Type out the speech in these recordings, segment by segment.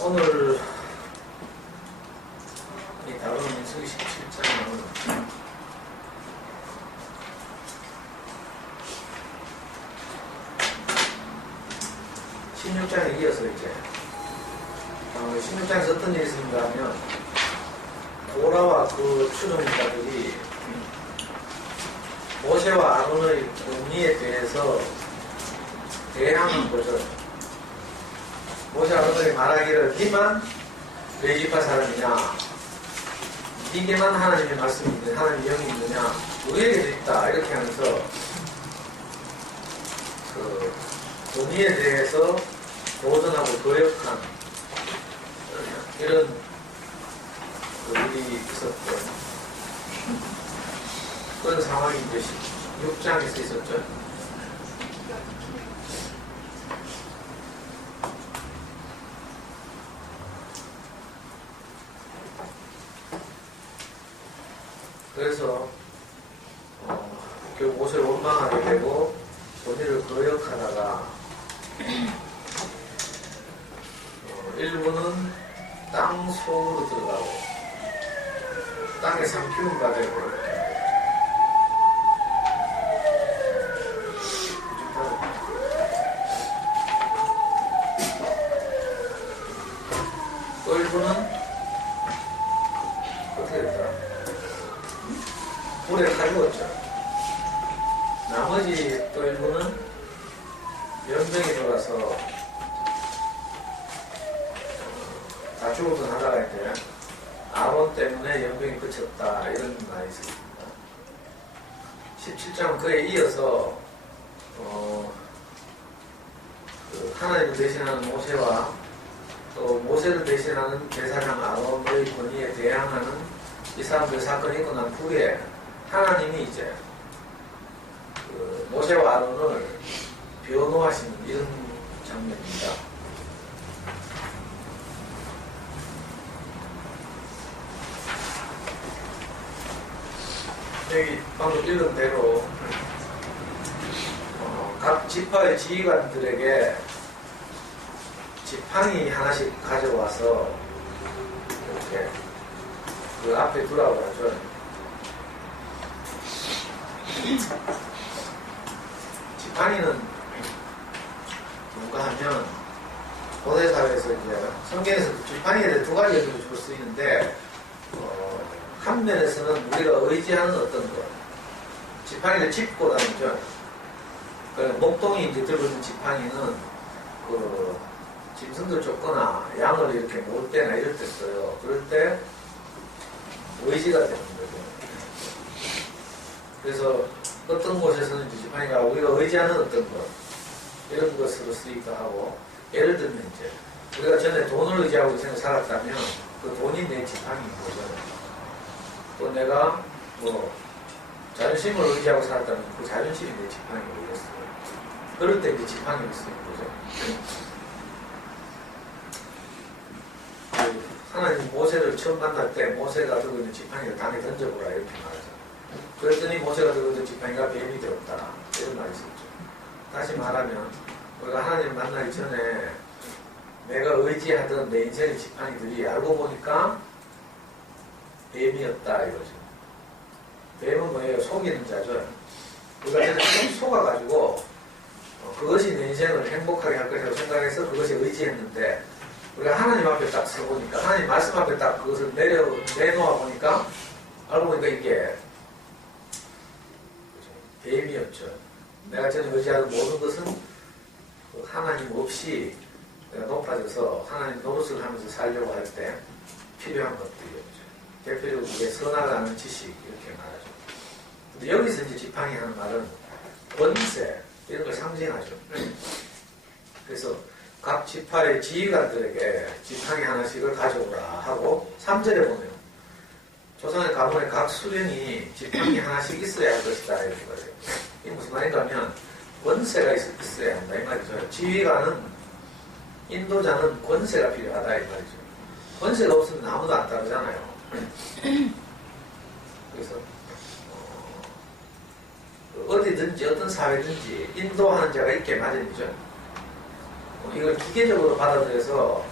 오늘 이 다루는 민수기 17장은 16장에 이어서 이제 16장에서 어떤 일이 있습니까 하면 고라와 그 추종자들이 모세와 아론의 권위에 대해서 대항한 거죠. 모세 아론이 말하기를 니만 레위파 사람이냐, 니게만 하나님의 말씀이 있느냐, 하나님의 영이 있느냐, 우리에게도 있다 이렇게 하면서 그 권위에 대해서 도전하고 도역한 이런 일이 있었던 그런 상황이 이제 6장에서 있었죠. 그래서 결국 모세를 원망하게 되고 권위를 거역하다가 일부는 땅 속으로 들어가고 땅에 삼키움가 되고 또 일부는 어떻게 됐더라? 물에 가 죽었죠. 나머지 또 일부는 연병이 들어가서 다 죽었던 하다가 이제 아론 때문에 연병이 그쳤다 이런 말이 있습니다. 17장은 그에 이어서 그 하나님을 대신하는 모세와 또 모세를 대신하는 제사장 아론의 권위에 대항하는 이 사람들 사건이 있고 난 후에 하나님이 이제 그 모세와 아론을 변호하시는 이런 장면입니다. 여기 방금 읽은 대로 각 지파의 지휘관들에게 지팡이 하나씩 가져와서 이렇게 그 앞에 두라고 하죠. 지팡이는 뭔가 하면 고대사회에서 이제 성경에서 지팡이에 대해 두 가지 의미로 줄 수 있는데 한 면에서는 우리가 의지하는 어떤 것 지팡이를 짚고 다니죠. 목동이 이제 들고 있는 지팡이는 그 짐승들 쫓거나 양을 이렇게 모을 때나 이럴 때 써요. 그럴 때 의지가 되는 거죠. 그래서 어떤 곳에서는 이제 지팡이가 우리가 의지하는 어떤 것 이런 것으로 쓰이기도 하고, 예를 들면 이제 우리가 전에 돈을 의지하고 인생을 살았다면 그 돈이 내 지팡이인 거죠. 또 내가 뭐 자존심을 의지하고 살았다면 그 자존심이 내 지팡이가 되겠어요. 그럴 때 이제 지팡이를 쓰는 거죠. 하나님 모세를 처음 만날 때 모세가 들고 있는 지팡이를 땅에 던져보라 이렇게 말하죠. 그랬더니 모세가 들고 있는 지팡이가 뱀이 되었다 이런 말이 있었죠. 다시 말하면 우리가 하나님을 만나기 전에 내가 의지하던 내 인생의 지팡이들이 알고 보니까 뱀이었다 이거죠. 뱀은 뭐예요? 속이는 자죠. 우리가 좀 속아가지고 그것이 내 인생을 행복하게 할 것이라고 생각해서 그것이 의지했는데 우리가 하나님 앞에 딱 서보니까 하나님 말씀 앞에 딱 그것을 내놓아 보니까 알고 보니까 이게 뱀이었죠. 내가 전에 의지하는 모든 것은 하나님 없이 내가 높아져서 하나님 노릇을 하면서 살려고 할 때 필요한 것들이었죠. 대표적으로 우리의 선하다는 지식 이렇게 말하죠. 근데 여기서 이제 지팡이 하는 말은 권세 이런 걸 상징하죠. 그래서 각 지파의 지휘관들에게 지팡이 하나씩을 가져오라 하고 3절에 보면 조선의 가문의 각 수령이 지팡이 하나씩 있어야 할 것이다 이렇게 말해요. 이게 무슨 말인가 하면 권세가 있어야 한다 이 말이죠. 지휘관은 인도자는 권세가 필요하다 이 말이죠. 권세가 없으면 아무도 안 따르잖아요. 그래서 어디든지 어떤 사회든지 인도하는 자가 있게 마련이죠. 이걸 기계적으로 받아들여서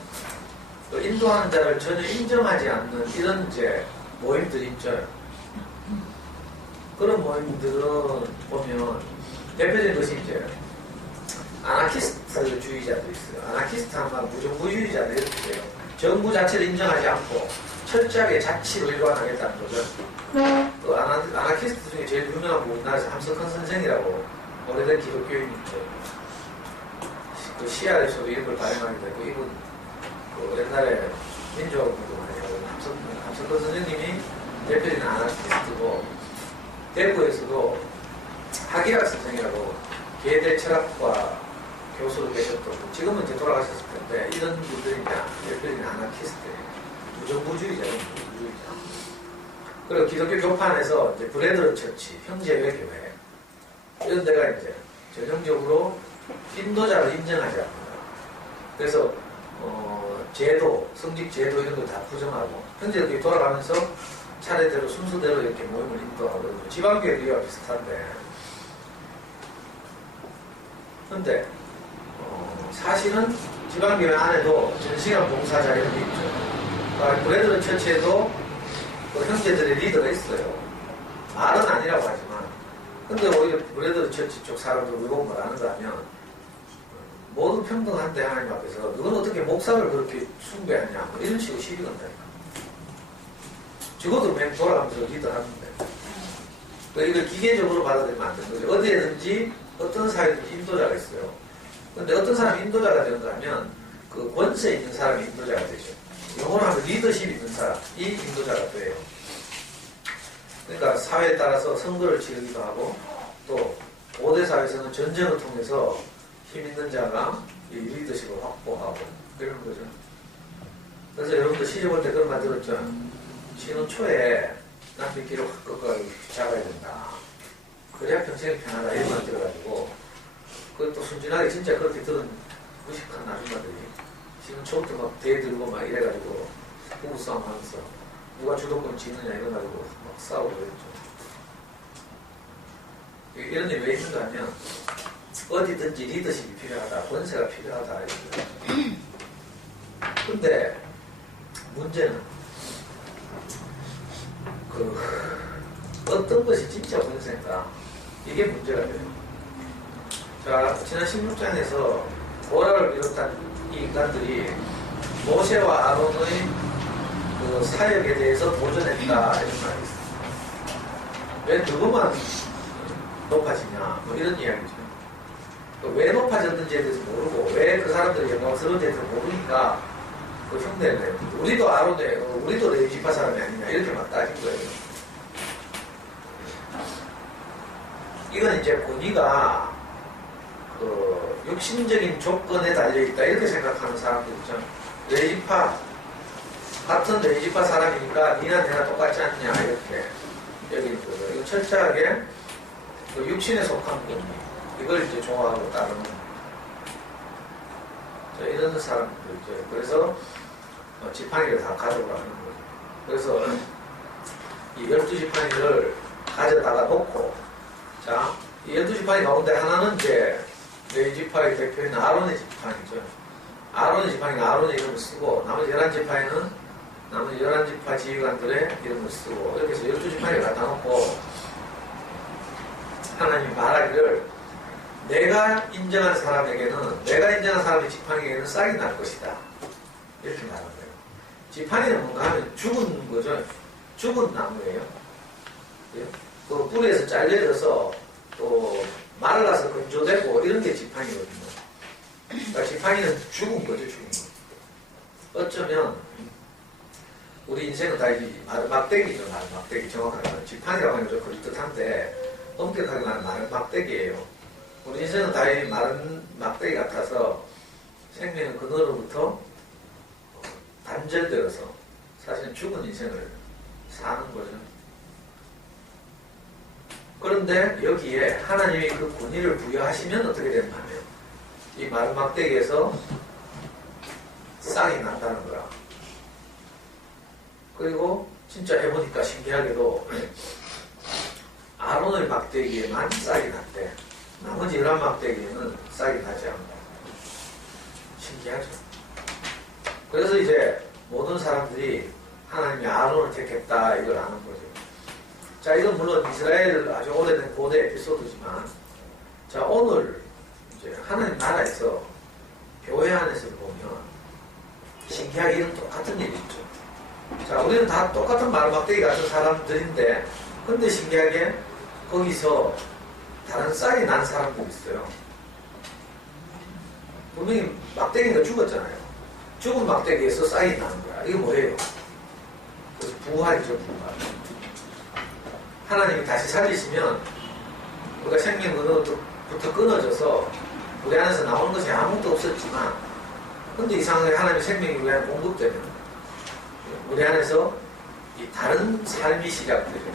또 인도하는 자를 전혀 인정하지 않는 이런 이제 모임들이 있죠. 그런 모임들은 보면 대표적인 것이 이제 아나키스트주의자들이 있어요. 아나키스트 하면 무정부주의자들이 이렇게 돼요. 정부 자체를 인정하지 않고 철저하게 자치로 일관하겠다는 거죠. 또 아나키스트 중에 제일 유명한 분 우리나라에서 함석헌 선생이라고 오래된 기독교인이 있죠. 그 시아에서도 이런 걸 발행하게 되고 이분 그 옛날에 민주화운동도 많이 하고 함석헌 선생님이 대표적인 아나키스트고 대구에서도 하기락 선생이라고 계대 철학과 교수로 계셨던 분, 지금은 이제 돌아가셨을 텐데 이런 분들이 대표적인 아나키스트예요. 무정부주의자예요. 무정부주의자. 그리고 기독교 교판에서 이제 브레드런 처치, 형제외교회 이런 데가 이제 전형적으로 인도자를 인정하지 않는다. 그래서 제도, 성직 제도 이런 걸 다 부정하고 형제들이 돌아가면서 차례대로 순서대로 이렇게 모임을 인도하고 지방교회와 비슷한데 근데 사실은 지방교회 안에도 전시관 봉사자 이런 게 있죠. 그러니까 브레드런 처치에도 그 형제들의 리더가 있어요. 말은 아니라고 하지만 근데 오히려 브레드런 처치 쪽 사람들 외국 뭘 아는가 하면 모두 평등한데 하나님 앞에서 너는 어떻게 목사를 그렇게 숭배하냐 뭐 이런 식으로 시비 건다니까. 적어도 맨 돌아가면서 리더하는데 이걸 기계적으로 받아들이면 안 되는 거죠. 어디에든지 어떤 사회든지 인도자가 있어요. 근데 어떤 사람이 인도자가 되는가 하면 그 권세 있는 사람이 인도자가 되죠. 영어로 하면 리더십 있는 사람, 이 인도자가 돼요. 그러니까 사회에 따라서 선거를 치르기도 하고 또 5대 사회에서는 전쟁을 통해서 힘 있는 자가 이 리더십을 확보하고 그런 거죠. 그래서 여러분들 시집 올 때 그런 말 들었죠. 신혼 초에 남편끼리 확 꺾어 잡아야 된다. 그래야 평생이 편하다 이런 말 들어가지고 그것도 순진하게 진짜 그렇게 들은 무식한 아줌마들이 신혼 초부터 막 대들고 막 이래가지고 부부싸움 하면서 누가 주도권 지느냐 이래가지고 막 싸우고 그랬죠. 이런 일이 왜 있는가 하면 어디든지 리더십이 필요하다, 권세가 필요하다 이런 근데 문제는 어떤 것이 진짜 권세인가 이게 문제가 돼요. 자, 지난 16장에서 고라를 비롯한 이 인간들이 모세와 아론의 그 사역에 대해서 도전했다 이런 말이 있어요. 왜 누구만 높아지냐 뭐 이런 이야기죠. 왜 높아졌는지에 대해서 모르고 왜 그 사람들이 영광스러운지에 대해서 모르니까 그 흉내를 내요. 우리도 레위지파 사람이 아니냐 이렇게 막 따진 거예요. 이건 이제 권위가 그 육신적인 조건에 달려있다 이렇게 생각하는 사람들 있죠. 레위지파 같은 레위지파 사람이니까 니나 내가 똑같지 않냐 이렇게 여기는 거죠. 이거 철저하게 그 육신에 속한 권위 이걸 이제 좋아하고 따르는 이런 사람들 있죠. 그래서 지팡이를 다 가져오라는 거죠. 그래서 이 12지팡이를 가져다가 놓고 자, 이 12지팡이 가운데 하나는 이제 레위지파의 대표인 아론의 지팡이죠. 아론의 지팡이는 아론의 이름을 쓰고 나머지 11지팡이는 나머지 11지파 지휘관들의 이름을 쓰고 이렇게 해서 12지팡이를 갖다 놓고 하나님이 말하기를 내가 인정한 사람에게는 내가 인정한 사람의 지팡이에게는 싹이 날 것이다 이렇게 말하는 거예요. 지팡이는 뭔가 하면 죽은 거죠. 죽은 나무예요. 그 뿌리에서 잘려져서 또 말라서 건조되고 이런 게 지팡이거든요. 그러니까 지팡이는 죽은 거죠. 죽은 거. 어쩌면 우리 인생은 다 이 막대기죠. 막대기 정확하게 말하면 지팡이라고 하면 좀 그럴듯한데 엄격하게 말하면 막대기예요. 우리 인생은 다 이 마른 막대기 같아서 생명은 그너로부터 단절되어서 사실은 죽은 인생을 사는 거죠. 그런데 여기에 하나님이 그 권위를 부여하시면 어떻게 되느냐 하면 이 마른 막대기에서 싹이 난다는 거야. 그리고 진짜 해보니까 신기하게도 아론의 막대기에만 싹이 났대. 나머지 11막대기에는 싹이 나지 않는다. 신기하죠. 그래서 이제 모든 사람들이 하나님이 아론을 택했다 이걸 아는 거죠. 자, 이건 물론 이스라엘 아주 오래된 고대 에피소드지만, 자, 오늘 이제 하나님 나라에서 교회 안에서 보면 신기하게 이런 똑같은 일이 있죠. 자, 우리는 다 똑같은 마루막대기 같은 사람들인데, 근데 신기하게 거기서 다른 쌀이 난 사람들이 있어요. 분명히 막대기가 죽었잖아요. 죽은 막대기에서 쌀이 나는 거야. 이게 뭐예요? 그래서 부활이죠, 부활. 하나님이 다시 살리시면 우리가 생명으로부터 끊어져서 우리 안에서 나오는 것이 아무것도 없었지만, 근데 이상하게 하나님의 생명이 우리 안에 공급되면 우리 안에서 이 다른 삶이 시작돼요.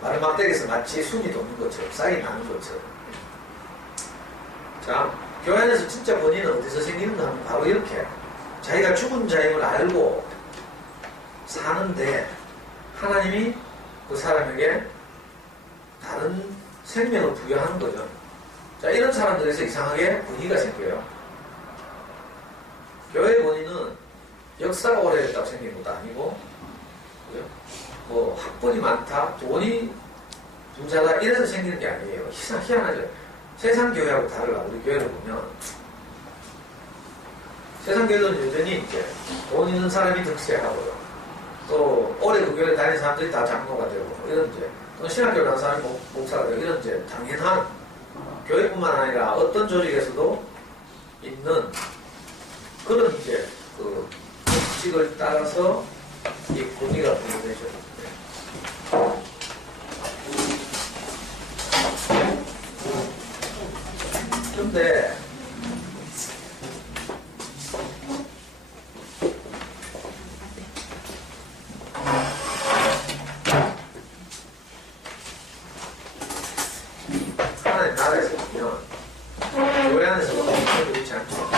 마른 막대기에서 마치 숨이 돋는 것처럼, 쌀이 나는 것처럼. 자, 교회 안에서 진짜 본인은 어디서 생기는가 하면 바로 이렇게 자기가 죽은 자임을 알고 사는데 하나님이 그 사람에게 다른 생명을 부여하는 거죠. 자, 이런 사람들에서 이상하게 분위기가 생겨요. 교회 본인은 역사가 오래됐다고 생긴 것도 아니고, 그죠? 뭐 학벌이 많다, 돈이 부자다 이래서 생기는 게 아니에요. 희한하죠. 세상 교회하고 다르다. 우리 교회를 보면 세상 교회는 여전히 이제 돈 있는 사람이 득세하고요. 또 오래 그 교회 다니는 사람들이 다 장로가 되고 이런 이제 또 신학교 가는 사람이 목사가 되고 이런 이제 당연한 교회뿐만 아니라 어떤 조직에서도 있는 그런 이제 그 법칙을 따라서 이 분위기가 분류되죠. 근데 하나님 나라에서 보면 교회 안에서 보면 그렇지 않죠.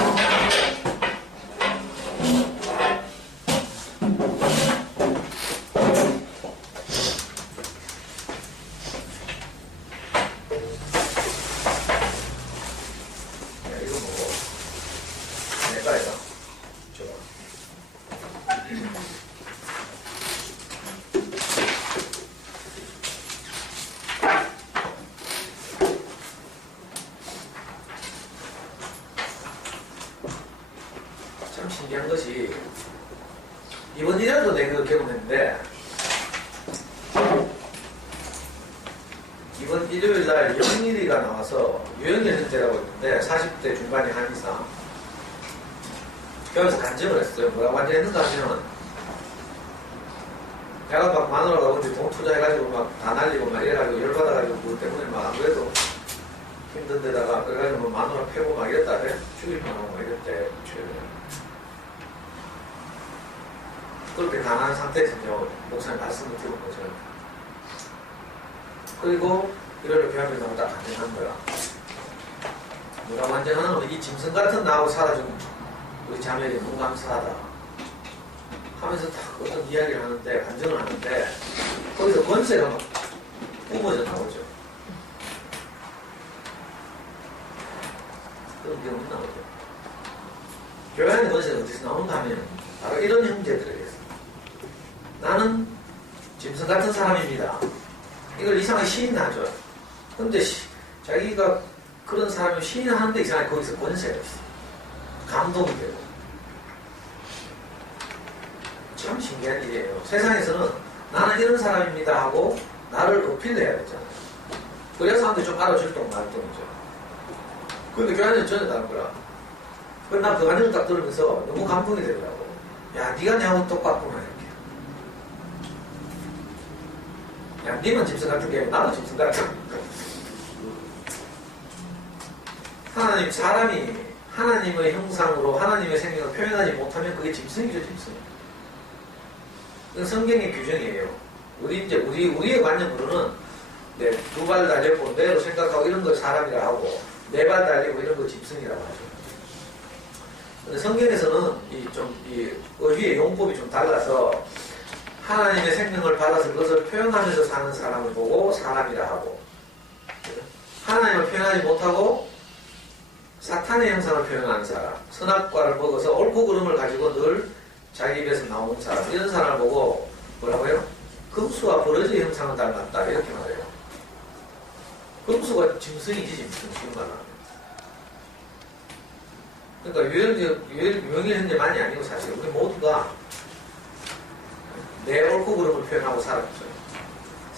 참 신기한 것이 이번 1년도 내가 그 경험했는데 이번 일요일날 영일이가 나와서 유영일 형제라고 있는데 40대 중반의 한의사 교회에서 간증을 했어요. 뭐라고 간증했는가 하면 내가 막 마누라가 언제 돈 투자해가지고 막 다 날리고 막 이래가지고 열받아가지고 그것 때문에 막 안 그래도 힘든 데다가 그래가지고 뭐 마누라 패고 막 이랬다 그래? 죽일 뻔하고 막 이랬대 최근에. 그렇게 가난한 상태에서 목사님 말씀을 들은 거죠. 그리고 이러려 교회에 나오고 딱 간증한 거야. 누가 간증하는 이 짐승 같은 나하고 살아준 우리 자매에게 너무 감사하다 하면서 딱 어떤 이야기를 하는데 간증을 하는데 거기서 권세가 막 뿜어져 나오죠. 그런 경우는 나오죠. 교회 안에 권세가 어디서 나온가 하면 바로 이런 형제들에게서 나는 짐승 같은 사람입니다. 이걸 이상하게 시인하죠. 근데 자기가 그런 사람이 시인하는데 이상하게 거기서 권세가 있어. 감동이 되고. 참 신기한 일이에요. 세상에서는 나는 이런 사람입니다 하고 나를 어필해야 되잖아요. 그래야 사람들이 좀 알아줄 말동이죠. 근데 교회는 전혀 다른 거라. 그래서 난 그 간증을 딱 들으면서 너무 감동이 되더라고. 야, 네가 내하고 똑같구나 이렇게. 야, 니는 짐승 같은 게 아니고 나도 짐승 같은 하나님, 사람이 하나님의 형상으로 하나님의 생명을 표현하지 못하면 그게 짐승이죠, 짐승. 그건 성경의 규정이에요. 우리의 관념으로는 네, 두 발 달렸고 뇌로 생각하고 이런 걸 사람이라 하고 네 발 달리고 이런 걸 짐승이라고 하죠. 근데 성경에서는 이 의의의 용법이 좀 달라서 하나님의 생명을 받아서 그것을 표현하면서 사는 사람을 보고 사람이라 하고 하나님을 표현하지 못하고 사탄의 형상을 표현하는 사람, 선악과를 먹어서 옳고 그름을 가지고 늘 자기 입에서 나오는 사람, 이런 사람을 보고 뭐라고요? 금수와 버러지의 형상을 닮았다 이렇게 말해요. 금수가 짐승이지 짐승 지금 말하면. 그러니까 유형일 현재만이 아니고 사실 우리 모두가 내 옳고 그름을 표현하고 살았죠.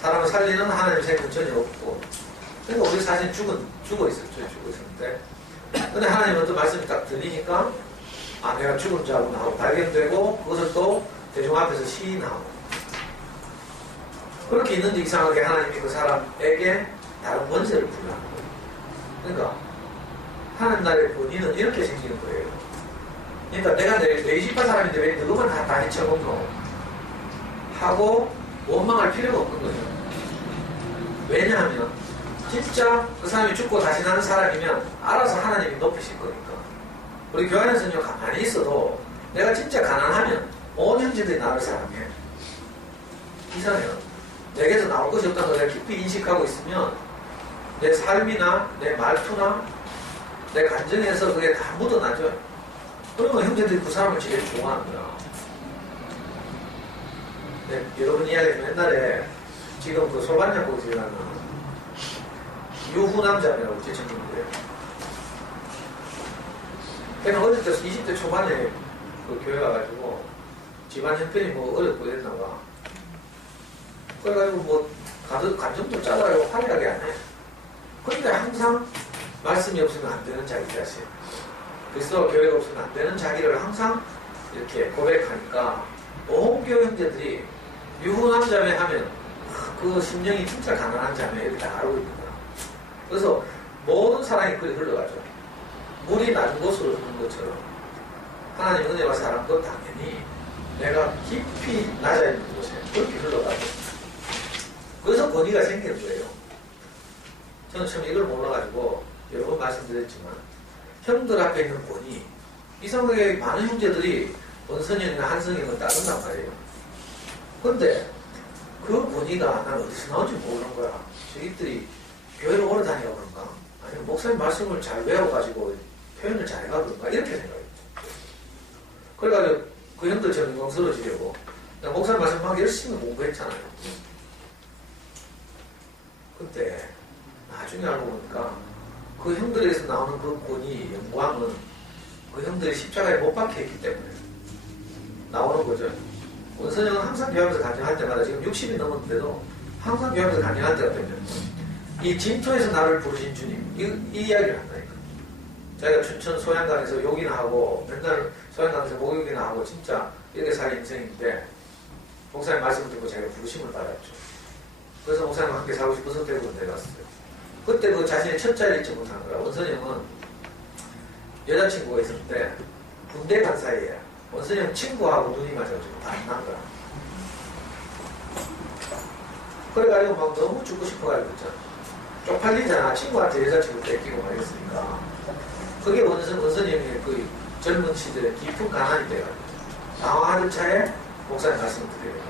사람을 살리는 하나님의 생각은 전혀 없고, 그러니까 우리 사실 죽어 있었죠. 죽어 있었는데, 근데 하나님은 또 말씀이 딱 들리니까 내가 죽은 자구나 하고 발견되고, 그것을 또 대중 앞에서 시인하고, 그렇게 있는데 이상하게 하나님이 그 사람에게 다른 권세를 부여하는 거예요. 그러니까 하나님 나라의 본인은 이렇게 생기는 거예요. 그러니까 내가 내 집안 사람인데 왜 너만 다 해쳐먹노 하고 원망할 필요가 없는 거죠. 왜냐하면 진짜 그 사람이 죽고 다시 나는 사람이면 알아서 하나님이 높이실 거니까. 우리 교회 안에서는요, 가만히 있어도 내가 진짜 가난하면 온 형제들이 나를 사랑해. 이상해요. 내게서 나올 것이 없다는 걸 내가 깊이 인식하고 있으면 내 삶이나 내 말투나 내 감정에서 그게 다 묻어나죠. 그러면 형제들이 그 사람을 제일 좋아하는 거야. 네, 여러분 이야기는 옛날에 지금 그 솔반약국이라는 유부남자라고 제쳤는데요. 걔는 어릴 때 20대 초반에 그 교회 가가지고 집안 형편이 뭐 어렵고 이랬나 봐. 그래가지고 뭐 감정도 짜다고 화려하게 안 해. 근데 항상 말씀이 없으면 안 되는 자기 자신, 그리스도와 교회가 없으면 안 되는 자기를 항상 이렇게 고백하니까 온 교회 형제들이 유부남자매 하면 그 심령이 진짜 가난한 자매 이렇게 다 알고 있는 거야. 그래서 모든 사랑이 그리 흘러가죠. 물이 낮은 곳으로 흐르는 것처럼 하나님 은혜와 사랑도 당연히 내가 깊이 낮아 있는 곳에 그렇게 흘러가죠. 그래서 권위가 생기는 거예요. 저는 처음 이걸 몰라가지고 여러 번 말씀드렸지만 형들 앞에 있는 권위, 이상하게 많은 형제들이 원선형이나 한성형을 따른단 말이에요. 근데 그 권위가 난 어디서 나온지 모르는 거야. 저희들이 교회를 오래 다니가 그런가? 아니면 목사님 말씀을 잘 외워가지고 표현을 잘해가 그런가? 이렇게 생각했죠. 그래가지고 그 형들 저는 영광스러워지려고 목사님 말씀 막 열심히 공부했잖아요. 근데 나중에 알고 보니까 그 형들에서 나오는 그 권위, 영광은 그 형들이 십자가에 못 박혀있기 때문에 나오는 거죠. 원선형은 항상 교회하면서 간증할 때마다 지금 60이 넘었는데도 항상 교회하면서 간증할 때가 되면 이 진토에서 나를 부르신 주님, 이 이야기를 한다니까. 자기가 춘천 소양강에서 욕이나 하고 맨날 소양강에서 목욕이나 하고 진짜 이렇게 살 인생인데 목사님 말씀을 듣고 자기가 부르심을 받았죠. 그래서 목사님과 함께 살고 싶어서 대구로 내려갔어요. 그때 그 자신의 첫 자리를 잊지 못한 거야. 원선형은 여자친구가 있었는데 군대 간 사이에 원선형 친구하고 눈이 맞아가지고 만난 거야. 그래가지고 막 너무 죽고 싶어가지고 있잖아. 쪽팔리잖아. 친구한테 여자친구 뺏기고 막 이랬으니까. 그게 원선형의 그 젊은 시절에 깊은 가난이 돼가지고 당황하는 차에 목사님 말씀을 드려요.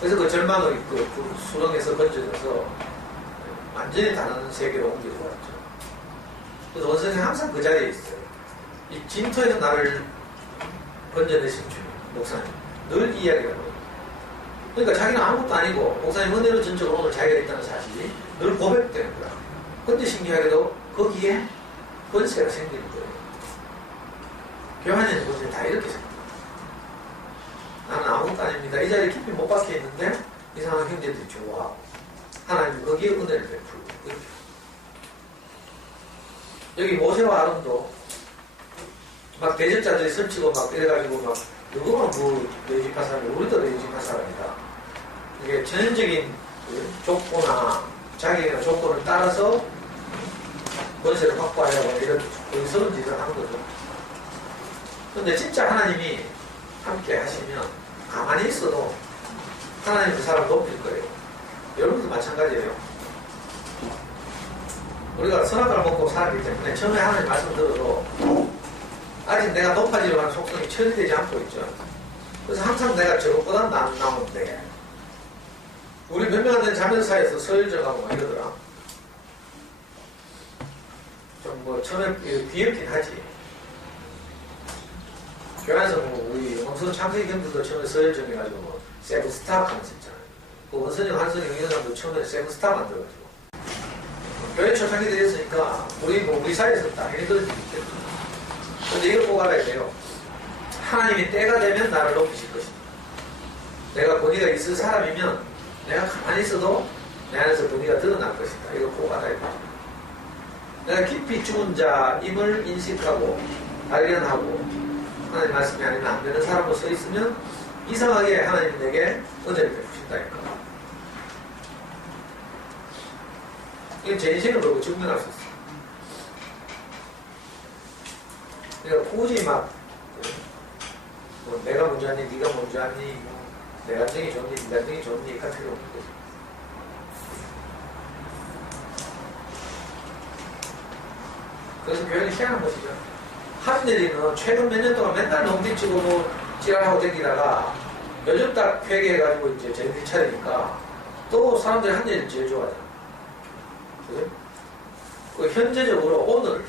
그래서 그 절망의 그 수렁에서 건져져서 완전히 다른 세계로 옮겨져 왔죠. 그래서 원선형이 항상 그 자리에 있어요. 이 진토에서 나를 건져내신 주님, 목사님. 늘 이야기를 하고. 그러니까 자기는 아무것도 아니고, 목사님 은혜로 전적으로 오늘 자기가 있다는 사실이 늘 고백되는 거야. 근데 신기하게도 거기에 권세가 생기는 거예요. 교환에는 권세 다 이렇게 생깁니다. 나는 아무것도 아닙니다. 이 자리에 깊이 못 박혀 있는데, 이상한 형제들이 좋아하고, 하나님이 거기에 은혜를 베풀고, 이렇게. 여기 모세와 아론도 막 대적자들이 설치고 막 이래가지고 막 누구만 레위지파 사람이 우리도 레위지파 사람이다. 이게 전형적인 족보나 자기가 조건을 따라서 권세를 확보하려고 이런 어리석은 짓을 하는 거죠. 그런데 진짜 하나님이 함께 하시면 가만히 있어도 하나님 그 사람을 높일 거예요. 여러분도 마찬가지예요. 우리가 선악과를 먹고 살았기 때문에 처음에 하나님 말씀 들어도 아직 내가 높아지려고 하는 속성이 처리되지 않고 있죠. 그래서 항상 내가 저것보다 나오는데 우리 몇 명 안 된 자매 사이에서 서열져가고 막 이러더라. 좀 뭐 처음에 귀엽긴 하지. 교회에서 뭐 우리 원선 창세기 경들도 처음에 서열 정해가지고 뭐 세븐스타 하면서 있잖아요. 그 원선형, 한선형 이런 사람도 처음에 세븐스타 만들어가지고 교회 초창기들이 했으니까 우리 사이에서 당연히 그런 일이 있겠죠. 근데 이걸 꼭 알아야 돼요. 하나님이 때가 되면 나를 높이실 것입니다. 내가 권위가 있을 사람이면 내가 가만히 있어도 내 안에서 권위가 드러날 것이다. 이걸 꼭 알아야 돼요. 내가 깊이 죽은 자임을 인식하고 발견하고 하나님 말씀이 아니면 안 되는 사람으로 서 있으면 이상하게 하나님이 내게 은혜를 베푸신다니까. 이건 제 인생을 보고 증명할 수 있어요. 그러니까 굳이 막 뭐 내가 먼저 하니 네가 먼저 하니 뭐 내 감정이 좋니 네 감정이 좋니 같은 게 없는 거죠. 그래서 교회는 희한한 것이죠. 하늘이는 최근 몇 년 동안 맨날 농기치고 뭐 지랄하고 다니다가 요즘 딱 회개해가지고 이제 제대로 차리니까 또 사람들이 하늘을 제일 좋아하잖아. 그죠? 그 현재적으로 오늘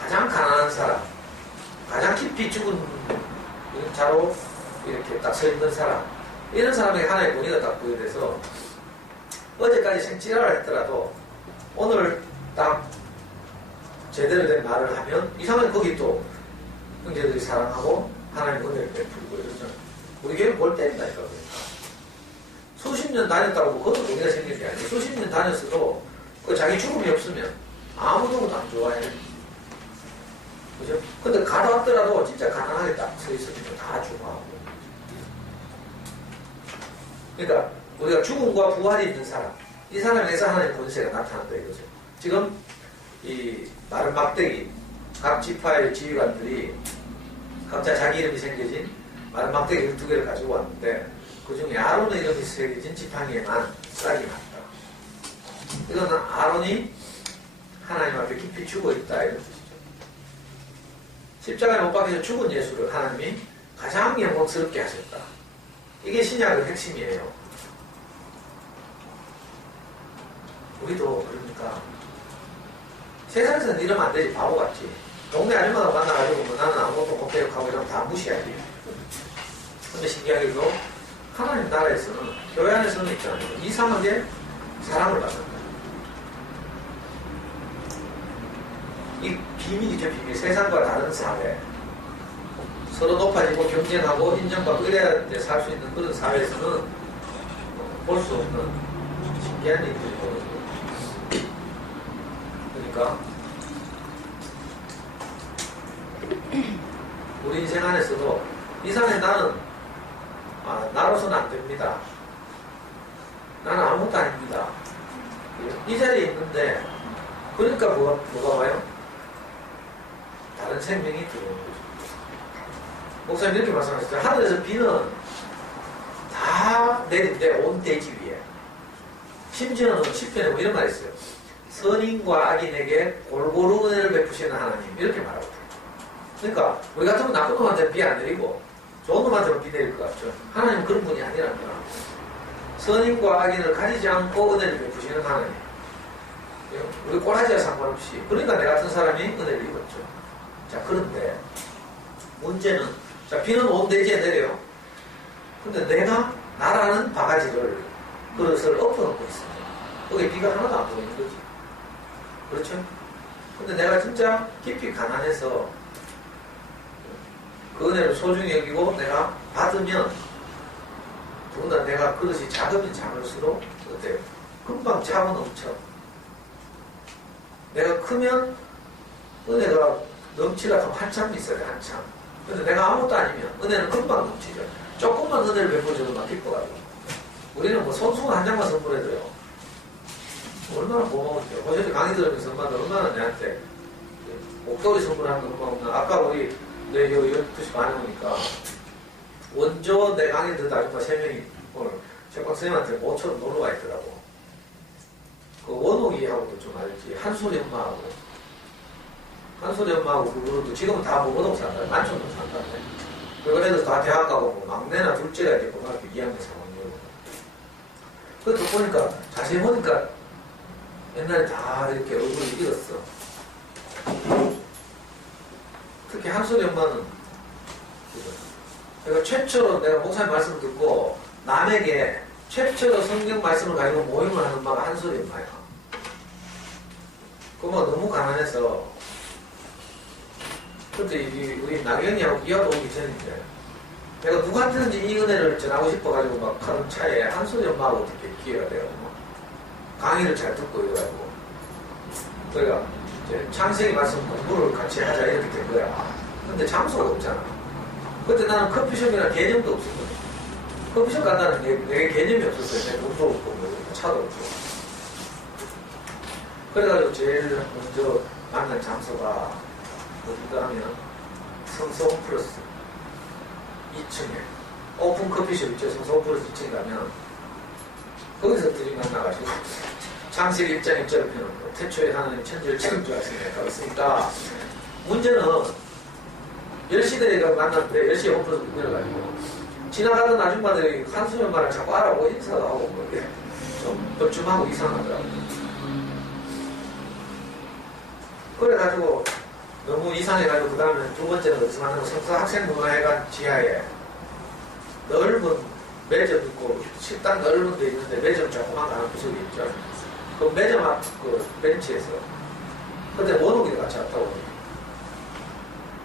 가장 가난한 사람, 가장 깊이 죽은 자로 이렇게 딱 서 있는 사람, 이런 사람에게 하나의 권위가 딱 부여돼서 어제까지 생찌랄을 했더라도 오늘 딱 제대로 된 말을 하면 이상하게 거기 또 형제들이 사랑하고 하나님 은혜를 베풀고 이러잖아요. 우리 교회는 볼 때린다니까. 그러니까. 수십 년 다녔다고 그것도 권위가 생긴 게 아니에요. 수십 년 다녔어도 그 자기 죽음이 없으면 아무도 안 좋아해. 그죠? 근데 가다왔더라도 진짜 가난하게 딱 서 있으면 다 좋아하고. 그러니까 우리가 죽음과 부활이 있는 사람, 이 사람에서 하나님의 권세가 나타난다 이거죠. 지금 이 마른 막대기, 각 지파의 지휘관들이 각자 자기 이름이 새겨진 마른 막대기 12개를 가지고 왔는데 그 중에 아론의 이름이 새겨진 지팡이에만 싹이 났다. 이거는 아론이 하나님 앞에 깊이 죽어 있다 이런 뜻이죠. 십자가에 못 박혀서 죽은 예수를 하나님이 가장 영광스럽게 하셨다. 이게 신약의 핵심이에요. 우리도 그러니까 세상에서는 이러면 안 되지. 바보같이. 동네 아줌마가 만나가지고 뭐 나는 아무것도 못해요 하고 이러면 다 무시하지. 근데 신기하게도 하나님 나라에서는 교회 안에서는 있잖아요. 이상하게 사랑을 받는다. 이 비밀이죠. 비밀. 세상과 다른 사회. 서로 높아지고 경쟁하고 인정받고 이래야 살 수 있는 그런 사회에서는 볼 수 없는 신기한 일들이 보거든요. 그러니까 우리 인생 안에서도 이상해 나는 나로서는 안 됩니다. 나는 아무것도 아닙니다. 이 자리에 있는데 그러니까 뭐가 와요? 다른 생명이 들어오는 거죠. 목사님 이렇게 말씀하셨어요. 하늘에서 비는 다 내린대 온 대지 위에. 심지어는 10편에 뭐 이런 말이 있어요. 선인과 악인에게 골고루 은혜를 베푸시는 하나님 이렇게 말하고 있어요. 그러니까 우리 같으면 나쁜 놈한테 비 안 내리고 좋은 놈한테만 비 내릴 것 같죠. 하나님은 그런 분이 아니랍니다. 선인과 악인을 가리지 않고 은혜를 베푸시는 하나님. 우리 꼬라지와 상관없이 그러니까 내 같은 사람이 은혜를 입었죠. 자 그런데 문제는 자 비는 온 대지에 내려요. 근데 내가 나라는 바가지를 그릇을 엎어놓고 있습니다. 거기에 비가 하나도 안 보이는 거지. 그렇죠? 근데 내가 진짜 깊이 가난해서 그 은혜를 소중히 여기고 내가 받으면 더군다나 내가 그릇이 작으면 작을수록 어때요? 금방 차고 넘쳐. 내가 크면 은혜가 넘치려고 하면 한참 있어야 돼. 한참. 근데 내가 아무것도 아니면 은혜는 금방 넘치죠. 조금만 은혜를 베풀어줘도 막 기뻐가지고. 우리는 뭐 손수건 한 장만 선물해줘요. 얼마나 고마운데요. 어제 강의 들으면서 엄마들 얼마나 내한테 목도리 선물하는 거 고마웠나. 아까 우리 내 12시 반에 오니까 원조 내 강의 듣는 아줌마 3명이 오늘 책박 선생님한테 모처럼 놀러와 있더라고. 그 원옥이하고도 좀 알지. 한솔이 엄마하고. 한솔이 엄마하고 그거도 지금은 다 먹어놓고 산다. 만촌도 산다네. 그래도 다 대학 가고 뭐 막내나 둘째가 이제 고등학교 2학년 3학년. 그것도 보니까 자세히 보니까 옛날에 다 이렇게 얼굴이 익었어. 특히 한솔이 엄마는 내가 최초로 내가 목사님 말씀을 듣고 남에게 최초로 성경 말씀을 가지고 모임을 하는 엄마가 한솔이 엄마야. 그 엄마가 너무 가난해서 그때 우리 나경이하고 이화도 오기 전인데 내가 누구한테든지 이 은혜를 전하고 싶어가지고 막 하는 차에 한솔이 엄마하고 어떻게 기회가 돼요. 강의를 잘 듣고 이래가지고 그러니까 이제 창세기 말씀 공부를 같이 하자 이렇게 된 거야. 근데 장소가 없잖아. 그때 나는 커피숍이라는 개념도 없었거든. 커피숍 간다는 내 개념이 없었어요. 내 돈도 없고 뭐 차도 없고. 그래가지고 제일 먼저 만난 장소가 어딘가 하면 성서원 플러스 2층에 오픈 커피숍 있죠. 성서원 플러스 2층에 가면 거기서 둘이 만나가지고 창세기 1장 1절을 펴놓고 태초에 하나님 천지를 지은 줄 아시니까 있으니까 문제는 10시대에 만났는데 10시에 오픈해서 내려가지고 지나가던 아줌마들이 한수년 말을 자꾸 알아보고 인사도 하고 그게 좀 뻘쭘하고 이상하더라고요. 그래가지고 너무 이상해가지고 그 다음에 두 번째는 어디서 만나면 성서학생문화회관 지하에 넓은 매점 있고 식당 넓은 데 있는데 매점 조그만 거 하나 구석이 있죠. 그 매점 앞 그 벤치에서 그때 원옥이 같이 왔다고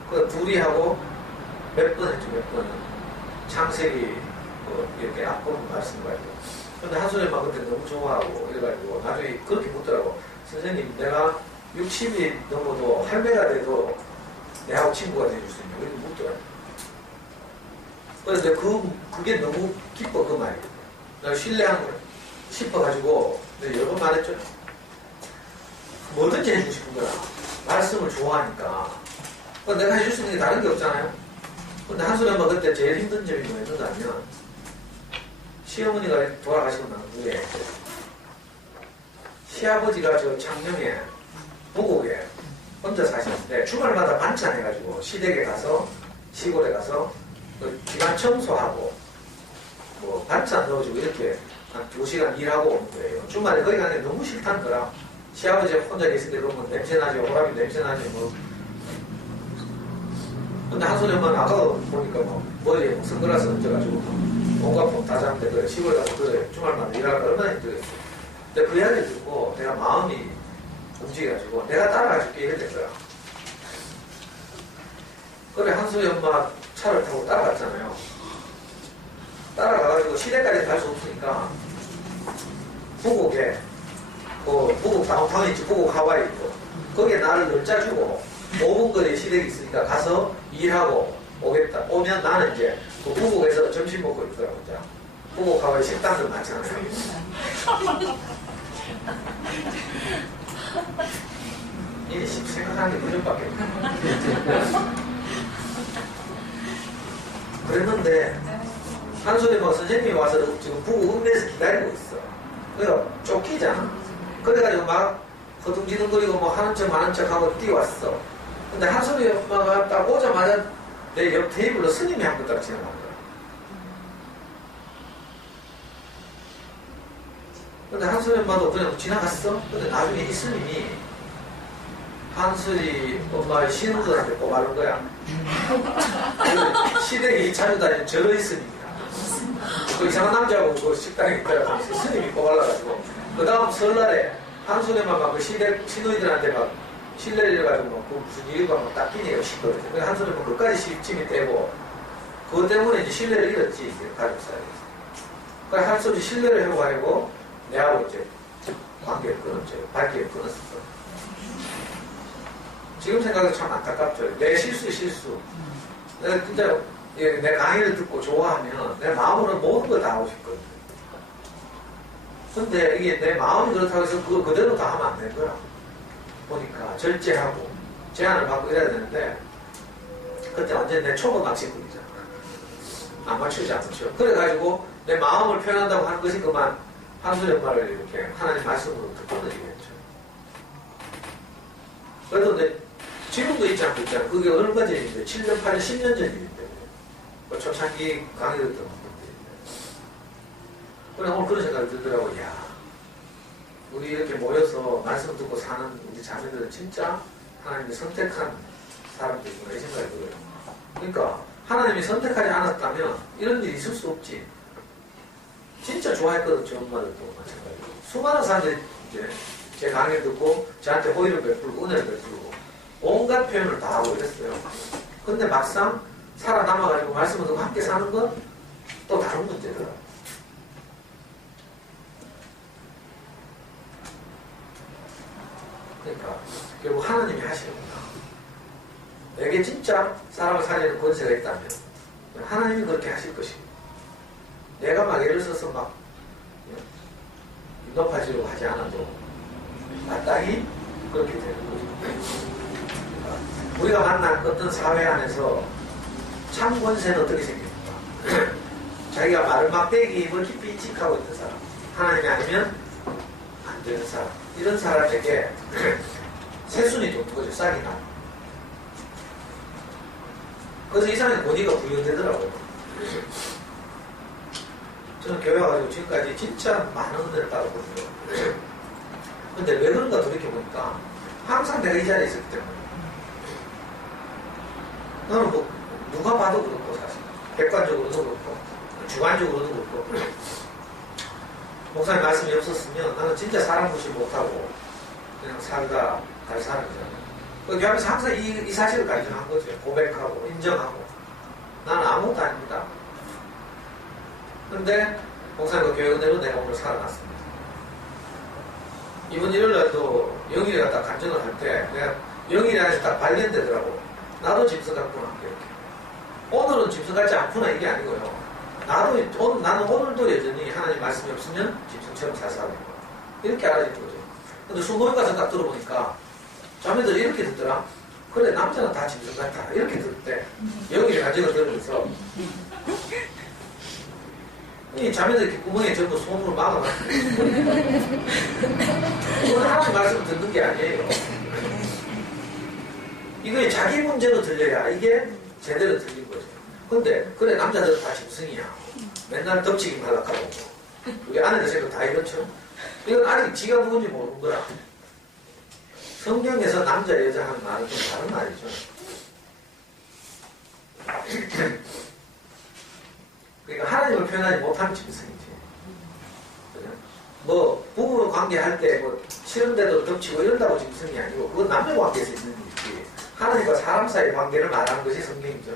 그 둘이 하고 몇 번 했죠. 몇 번은 창세기 이렇게 앞으로 말씀하고 근데 한소년 막 그때 너무 좋아하고 이래가지고 나중에 그렇게 묻더라고. 선생님 내가 60이 넘어도 할매가 돼도 내하고 친구가 돼줄 수 있냐 이렇게 묻더라고. 그래서 그게 너무 기뻐 그 말이. 내가 신뢰한 거야. 싶어가지고 내가 여러 번 말했죠. 뭐든지 해주고 싶은 거야. 말씀을 좋아하니까. 내가 해줄 수 있는 게 다른 게 없잖아요. 근데 한소리 엄마 그때 제일 힘든 점이 뭐였는가 하면 시어머니가 돌아가시고 난 후에 시아버지가 저 창녕에 부곡에 혼자 사시는데 주말마다 반찬 해가지고 시댁에 가서 시골에 가서 기관 청소하고 뭐 반찬 넣어주고 이렇게 한 2시간 일하고 오는 거예요. 주말에 거기 가는 게 너무 싫다는 거라. 시아버지 혼자 계실 때 그러면 냄새나지, 호랑이 냄새나지 뭐. 근데 한소리 엄마는 아까도 보니까 뭐 머리에 선글라스 얹어가지고 온갖 폼다 잡는데 그래 시골에 가서 그래 주말마다 일하는 거 얼마나 힘들겠어. 근데 그 이야기를 듣고 내가 마음이 움직여가지고 내가 따라가줄게 이래 된 거야. 그래 한소리 엄마 차를 타고 따라갔잖아요. 따라가가지고 시내까지 갈 수 없으니까 부곡에 부곡 다운타운 있지 부곡 하와이 있고 거기에 나를 널짜주고 5분 거리에 시댁이 있으니까 가서 일하고 오겠다. 오면 나는 이제 그 부곡에서 점심 먹고 있더라고. 자 부곡 하와이 식당들 많잖아요. 이게 생각하는 게 그전밖에 없네. 그랬는데 한소리 뭐 선생님이 와서 지금 부곡 읍내에서 기다리고 있어. 그래서 쫓기잖아. 그래가지고 막 허둥지둥거리고 뭐 하는 척 마는 척 하고 뛰어왔어. 근데 한소리 엄마가 딱 오자마자 내 옆 테이블로 스님이 한 번 딱 지나간 거야. 근데 한소리 엄마도 그냥 지나갔어. 근데 나중에 이 스님이 한소리 엄마의 신우들한테 꼬마른 거야. 시댁에 자주 다니는 절의 스님이야. 그 이상한 남자하고 그 식당에 있다가 스님이 꼬발라가지고 그 다음 설날에 한소리 엄마가 그 시댁 신우이들한테 막 신뢰를 해가지고 막 그 무슨 일과 막 닦이니까 싶거든요. 그래서 한소리 엄마 끝까지 시침이 떼고 그것 때문에 이제 신뢰를 잃었지 이제 가족 사이에서. 그래서 한소리 신뢰를 해가지고 내하고 이제 관계를 끊었죠. 발길을 끊었어. 지금 생각해도 참 안타깝죠. 내 실수. 내가 진짜 내 강의를 듣고 좋아하면 내 마음으로는 모든 걸 다 하고 싶거든. 근데 이게 내 마음이 그렇다고 해서 그거 그대로 다 하면 안 되는 거야. 보니까 절제하고 제한을 받고 이래야 되는데 그때 완전 내 초보 낚시꾼이잖아. 안 맞추지 않죠. 그래가지고 내 마음을 표현한다고 하는 것이 그만 한소리 엄마를 이렇게 하나님 말씀으로 끊어지겠죠. 그래도 내 지금도 있지 않고 있잖아. 그게 얼마 전인데 7년, 8년, 10년 전 일인데 뭐 초창기 강의 듣던 분들인데 그래 오늘 그런 생각이 들더라고. 야 우리 이렇게 모여서 말씀 듣고 사는 우리 자매들은 진짜 하나님이 선택한 사람들이구나 이 생각이 들어요. 그러니까 하나님이 선택하지 않았다면 이런 일이 있을 수 없지. 진짜 좋아했거든 저 엄마들도 마찬가지로. 수많은 사람들이 이제 제 강의 듣고 저한테 호의를 베풀고 은혜를 베풀고 온갖 표현을 다 하고 이랬어요. 근데 막상 살아남아가지고 말씀을 듣고 함께 사는 건 또 다른 문제더라. 그러니까 결국 하나님이 하시는구나. 내게 진짜 사람을 살리는 권세가 있다면 하나님이 그렇게 하실 것이고 내가 막 예를 들어서 막 높아지려고 하지 않아도 마땅히 그렇게 되는 거죠. 그러니까 우리가 만난 어떤 사회 안에서 참 권세는 어떻게 생깁니까? 자기가 마른 막대기 입을 깊이 인식하고 있는 사람, 하나님이 아니면 안 되는 사람, 이런 사람에게 새순이 도는 거죠. 싹이 나. 그래서 이 사람의 권위가 부여되더라고요. 저는 교회 와가지고 지금까지 진짜 많은 은혜를 받았거든요. 근데 왜 그런가 돌이켜보니까 항상 내가 이 자리에 있었기 때문에 나는 뭐 누가 봐도 그렇고 사실 객관적으로도 그렇고 주관적으로도 그렇고 목사님 말씀이 없었으면 나는 진짜 사람 무시 못하고 그냥 살다 갈 사람이잖아요. 그 교회에서 항상 이 사실을 발견한 거죠. 고백하고 인정하고 나는 아무것도 아닙니다. 근데 목사님과 교회 은혜로 내가 오늘 살아났습니다. 이번 일요일날도 영일이 갖다 간증을 할 때 내가 영일이 안에서 딱 발견되더라고. 나도 짐승 같구나 이렇게. 오늘은 짐승 같지 않구나 이게 아니고요. 나는 오늘도 여전히 하나님 말씀이 없으면 짐승처럼 살 사람이고 이렇게 알아지는 거죠. 근데 수모임 가서 딱 들어보니까 자매들이 이렇게 듣더라. 그래 남자는 다 짐승 같아 이렇게 들을 때 영일이 간증을 들으면서 이 자매들 이렇게 구멍에 전부 소음으로 막아놨고 이건 하나님 말씀을 듣는 게 아니에요. 이거 자기 문제로 들려야 이게 제대로 들린 거죠. 근데 그래 남자들은 다 짐승이야. 맨날 덮치기 말락하고 우리 아내들 생각 다 이렇죠. 이건 아직 지가 누군지 모르는 거라. 성경에서 남자 여자 하는 말은 좀 다른 말이죠. 그러니까 하나님을 표현하지 못하는 짐승이지. 뭐 부부 관계할 때 뭐 싫은데도 덮치고 이런다고 짐승이 아니고 그건 남녀 관계에서 있는 일이지. 하나님과 사람 사이 관계를 말하는 것이 성경이죠.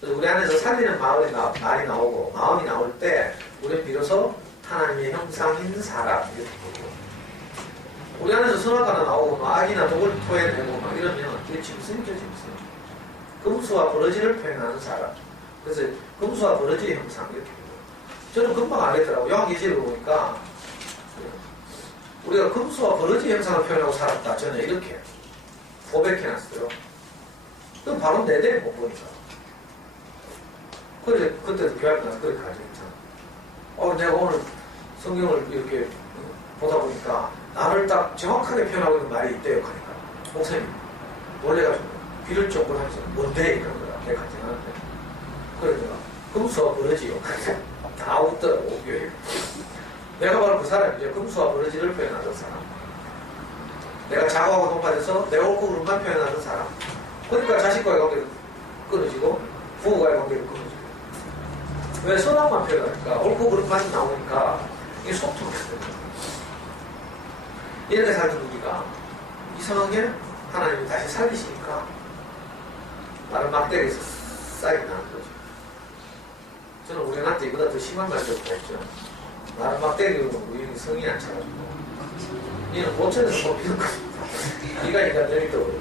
그래서 우리 안에서 살리는 말이 나오고 마음이 나올 때 우리는 비로소 하나님의 형상인 사람 이렇게 보고 우리 안에서 선악과나 나오고 뭐 악이나 독을 토해내고 막 이러면 그게 짐승이죠. 짐승. 금수와 버러지를 표현하는 사람. 그래서 금수와 버러지의 형상 이렇게 보고 저는 금방 알겠더라고요. 요한계시록을 보니까 우리가 금수와 버러지의 형상을 표현하고 살았다. 저는 이렇게 고백해놨어요. 그럼 바로 내 대에 못 보니까. 그래서 그때도 교회 앞에 나서 그렇게 가져있잖아. 내가 오늘 성경을 이렇게 보다 보니까 나를 딱 정확하게 표현하고 있는 말이 있대요. 하니까 목사님 놀래가지고 귀를 쫑긋 하면서 뭔데? 이런 거야. 내가 가져가는데. 그래 내가 금수와 버러지요. 다 웃더라고 교회. 내가 바로 그 사람이죠. 금수와 버러지를 표현하던 사람. 내가 작아하고 높아져서 내 옳고 그름만 표현하는 사람. 그러니까 자식과의 관계도 끊어지고 부부와의 관계도 끊어지고. 왜 선악만 표현하니까 옳고 그름만 나오니까 이게 소통했어요. 이렇게 살던 우리가 이상하게 하나님이 다시 살리시니까 나는 막대기에서 싹이 나는 거죠. 저는 우리한테 이보다 더 심한 말도 했죠. 나는 막대기로 우리는 성이 안 차가지고 얘는 모천에서 뽑히는 겁니다. 네가 인간적이 또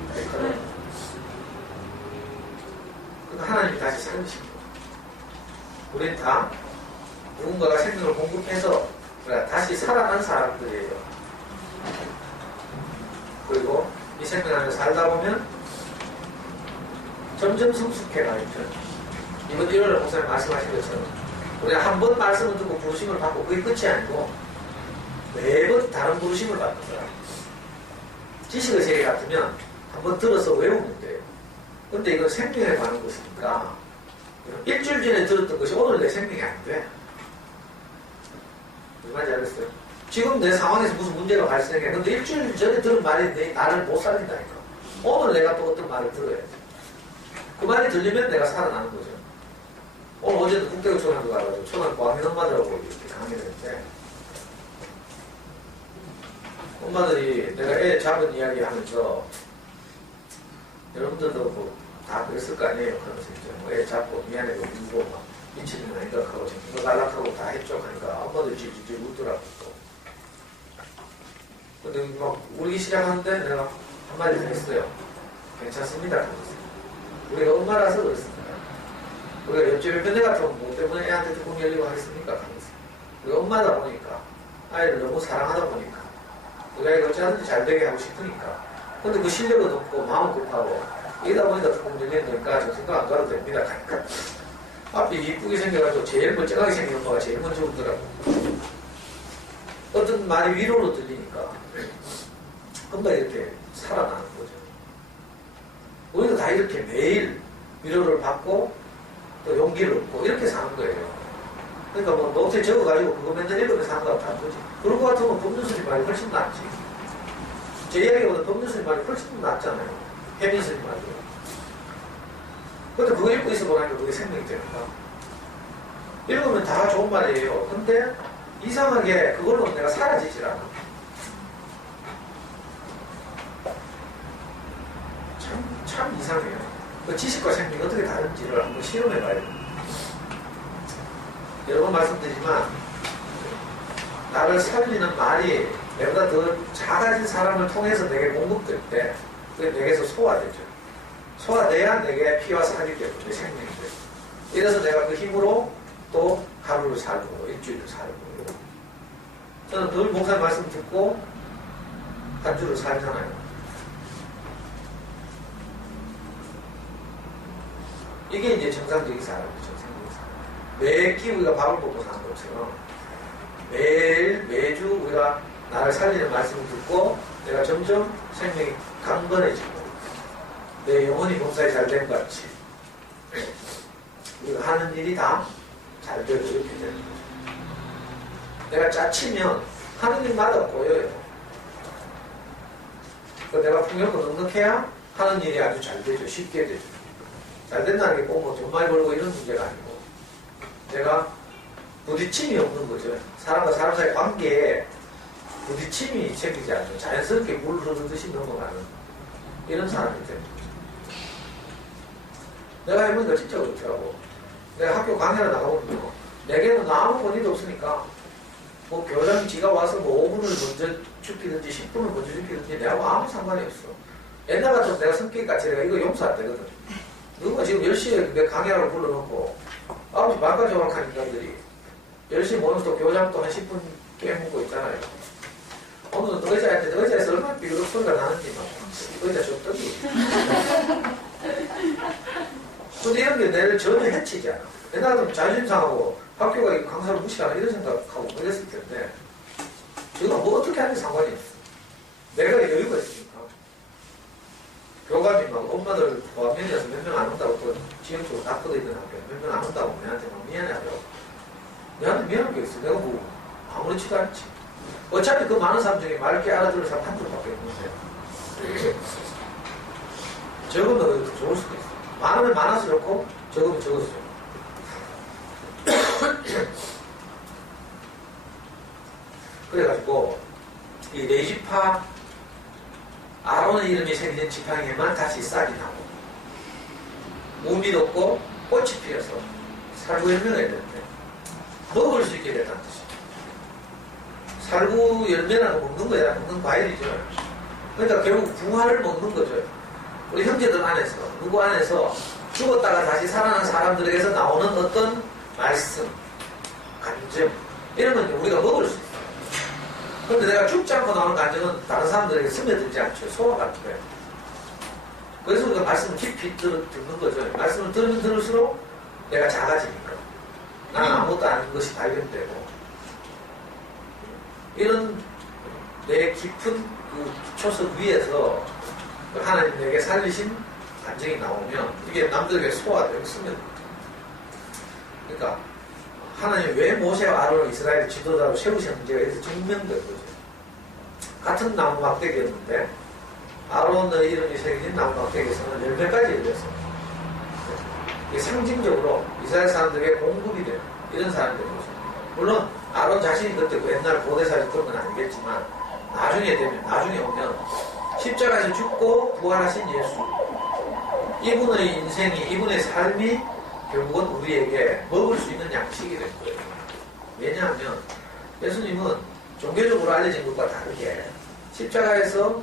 그러니까 하나님이 다시 살리신 거죠. 우리는 다 누군가가 생명을 공급해서 다시 살아난 사람들이에요. 그리고 이 생명 안에 살다 보면 점점 성숙해가겠죠. 이번 일요일에 목사님 말씀하신 것처럼 우리가 한 번 말씀을 듣고 부르심을 받고 그게 끝이 아니고 매번 다른 부르심을 받는 거야. 지식의 세계 같으면 한 번 들어서 외우면 돼요. 근데 이건 생명에 관한 것이니까 일주일 전에 들었던 것이 오늘 내 생명이 안 돼. 무슨 말인지 알겠어요? 지금 내 상황에서 무슨 문제가 발생해. 근데 일주일 전에 들은 말인데 나를 못 살린다니까. 오늘 내가 또 어떤 말을 들어야지. 그 말이 들리면 내가 살아나는 거죠. 오늘 어제도 국대교초등학교 가가지고 초등학교 광인 엄마들하고 이렇게 강의를 했는데 엄마들이 내가 애 잡은 이야기 하면서 여러분들도 뭐 다 그랬을 거 아니에요. 그러면서 이제 뭐애 잡고 미안해고 울고 막 미친놈 아닌가 하고 지금 이거 날락하고 다 했죠. 하니까 엄마들 질질 웃더라고 또. 근데 막 울기 시작하는데 내가 한마디 했어요. 괜찮습니다. 그랬어요. 우리가 엄마라서 그렇습니다. 우리가 옆집에 밴드 같으면 뭐 때문에 애한테 뚜껑 열리고 하겠습니까? 그랬어요. 우리가 엄마다 보니까 아이를 너무 사랑하다 보니까 우리가 이거 어찌하든지 잘 되게 하고 싶으니까. 근데 그 실력은 없고 마음은 급하고 이러다 보니까 뚜껑 열리는 거니까 저 생각 안 가도 됩니다. 그러니까 앞이 이쁘게 생겨가지고 제일 멀쩡하게 생긴 엄마가 제일 먼저 웃더라고. 어떤 말이 위로로 들리니까 엄마가 이렇게 살아나는 거죠. 우리도 다 이렇게 매일 위로를 받고 또 용기를 얻고 이렇게 사는 거예요. 그러니까 뭐 노트에 적어가지고 그거 맨날 읽으면서 사는 거하고 다른 거지. 그런 거 같으면 법륜스님 말이 훨씬 낫지. 제 이야기보다 법륜스님 말이 훨씬 낫잖아요. 혜민스님 말이요. 근데 그거 읽고 있어 보니까 그게 생명이 되는가? 읽으면 다 좋은 말이에요. 근데 이상하게 그걸로 내가 사라지질 않아. 참 이상해요. 그 지식과 생명이 어떻게 다른지를 한번 실험해봐야 돼요. 여러 번 말씀드리지만 나를 살리는 말이 내보다 더 작아진 사람을 통해서 내게 공급될 때 그게 내게서 소화되죠. 소화돼야 내게 피와 살이 되고 내 생명이 되고 이래서 내가 그 힘으로 또 하루를 살고 일주일을 살고 저는 늘 목사님 말씀 듣고 한 주를 살잖아요. 이게 이제 정상적인 사람이죠. 정상적인 사람. 매끼 우리가 밥을 먹고 사는 것처럼 매주 우리가 나를 살리는 말씀을 듣고 내가 점점 생명이 강건해지고 내 영혼이 봉사에 잘 된 것 같이 우리가 하는 일이 다 잘 되고 이렇게 되는 거죠. 내가 짜치면 하는 일마다 보여요. 내가 풍요롭고 넉넉해야 하는 일이 아주 잘 되죠. 쉽게 되죠. 잘 된다는 게 꼭 뭐 돈 많이 벌고 이런 문제가 아니고 내가 부딪힘이 없는 거죠. 사람과 사람 사이의 관계에 부딪힘이 생기지 않죠. 자연스럽게 물 흐르듯이 넘어가는 이런 사람이 됩니다. 내가 해보니까 진짜 그렇더라고. 내가 학교 강의를 나가보면 내게는 아무 권위도 없으니까 뭐 교장이 지가 와서 뭐 5분을 먼저 죽이든지 10분을 먼저 죽이든지 내가 아무 상관이 없어. 옛날 같으면 내가 성격이 같이 내가 이거 용서 안 되거든. 누가 지금 10시에 내 강의하러 불러놓고 9시 반까지 오락한 인간들이 10시 모여서 또 교장 또 한 10분 깨먹고 있잖아요. 오늘은 의자에서 얼마나 삐그덕 소리가 나는지 막 의자 줬더니 근데 이런 게 내를 전혀 해치지 않아. 옛날 같으면 자존심 상하고 학교가 강사를 무시하나 이런 생각하고 그랬을 텐데 지금 뭐 어떻게 하는 게 상관이 없어. 내가 여유가 있으니까. 교감이 막 엄마들 포함면이라서 몇 명 안 온다고 또 지역적으로 다 꺼져 있는 학교 몇 명 안 온다고 내한테 막 미안해하더라고. 내한테 미안한 게 있어. 내가 뭐 아무렇지도 않지. 어차피 그 많은 사람 중에 맑게 알아들을 사람 한 줄밖에 없는데 적으면 더 좋을 수도 있어. 많으면 많아서 좋고 적으면 적어서 좋고. 그래가지고 이 레지파 아론의 이름이 새겨진 지팡이에만 다시 싹이 나고 몸이 돋고 꽃이 피어서 살구 열매가 있는데 먹을 수 있게 됐다는 뜻이죠. 살구 열매라는 거 먹는 거야. 먹는 과일이죠. 그러니까 결국 붕화를 먹는 거죠. 우리 형제들 안에서 누구 안에서 죽었다가 다시 살아난 사람들에게서 나오는 어떤 말씀, 간증 이런 건 우리가 먹을 수 있어요. 그런데 내가 죽지 않고 나오는 간증은 다른 사람들에게 스며들지 않죠. 소화가 안 돼요. 그래서 우리가 말씀을 깊이 듣는 거죠. 말씀을 들으면 들을수록 내가 작아지니까 나는 아무것도 아닌 것이 발견되고 이런 내 깊은 그 초석 위에서 하나님 내게 살리신 간증이 나오면 이게 남들에게 소화되고 스며듭니다. 그러니까 하나님 왜 모세와 아론을 이스라엘 지도자로 세우셨는지가 여기서 증명된 거죠. 같은 나무 막대기였는데 아론의 이름이 새겨진 나무막대기에서는 10배까지 열렸어요. 이게 상징적으로 이스라엘 사람들에게 공급이 되는 이런 사람들이죠. 물론 아론 자신이 그때 옛날 고대사에서 그런 건 아니겠지만 나중에 오면 십자가에서 죽고 부활하신 예수, 이분의 인생이, 이분의 삶이 결국은 우리에게 먹을 수 있는 양식이 된 거예요. 왜냐하면 예수님은 종교적으로 알려진 것과 다르게 십자가에서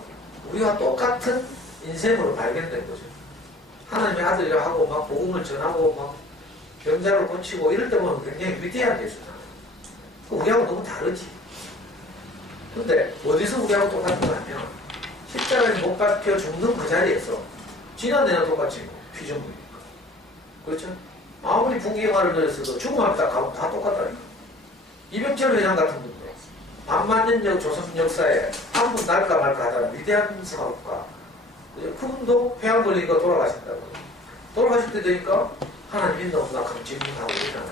우리와 똑같은 인생으로 발견된 거죠. 하나님의 아들이라 하고 막 복음을 전하고 막 병자를 고치고 이럴 때 보면 굉장히 위대한 예수잖아요. 우리하고 너무 다르지. 근데 어디서 우리하고 똑같은 거 하면 십자가에 못 박혀 죽는 그 자리에서 지난해나 똑같이 뭐 피조물이니까. 그렇죠? 아무리 부귀영화를 누렸어도 죽음 앞에 딱 가면 다 똑같다니까. 이병철 회장 같은 분도 만만년 조선 역사에 한 분 날까 말까 하다가 위대한 사업가 그분도 폐암 걸리니까 돌아가신다고. 돌아가실 때 되니까 하나님 믿나 없나 그런 질문하고 이러잖아요.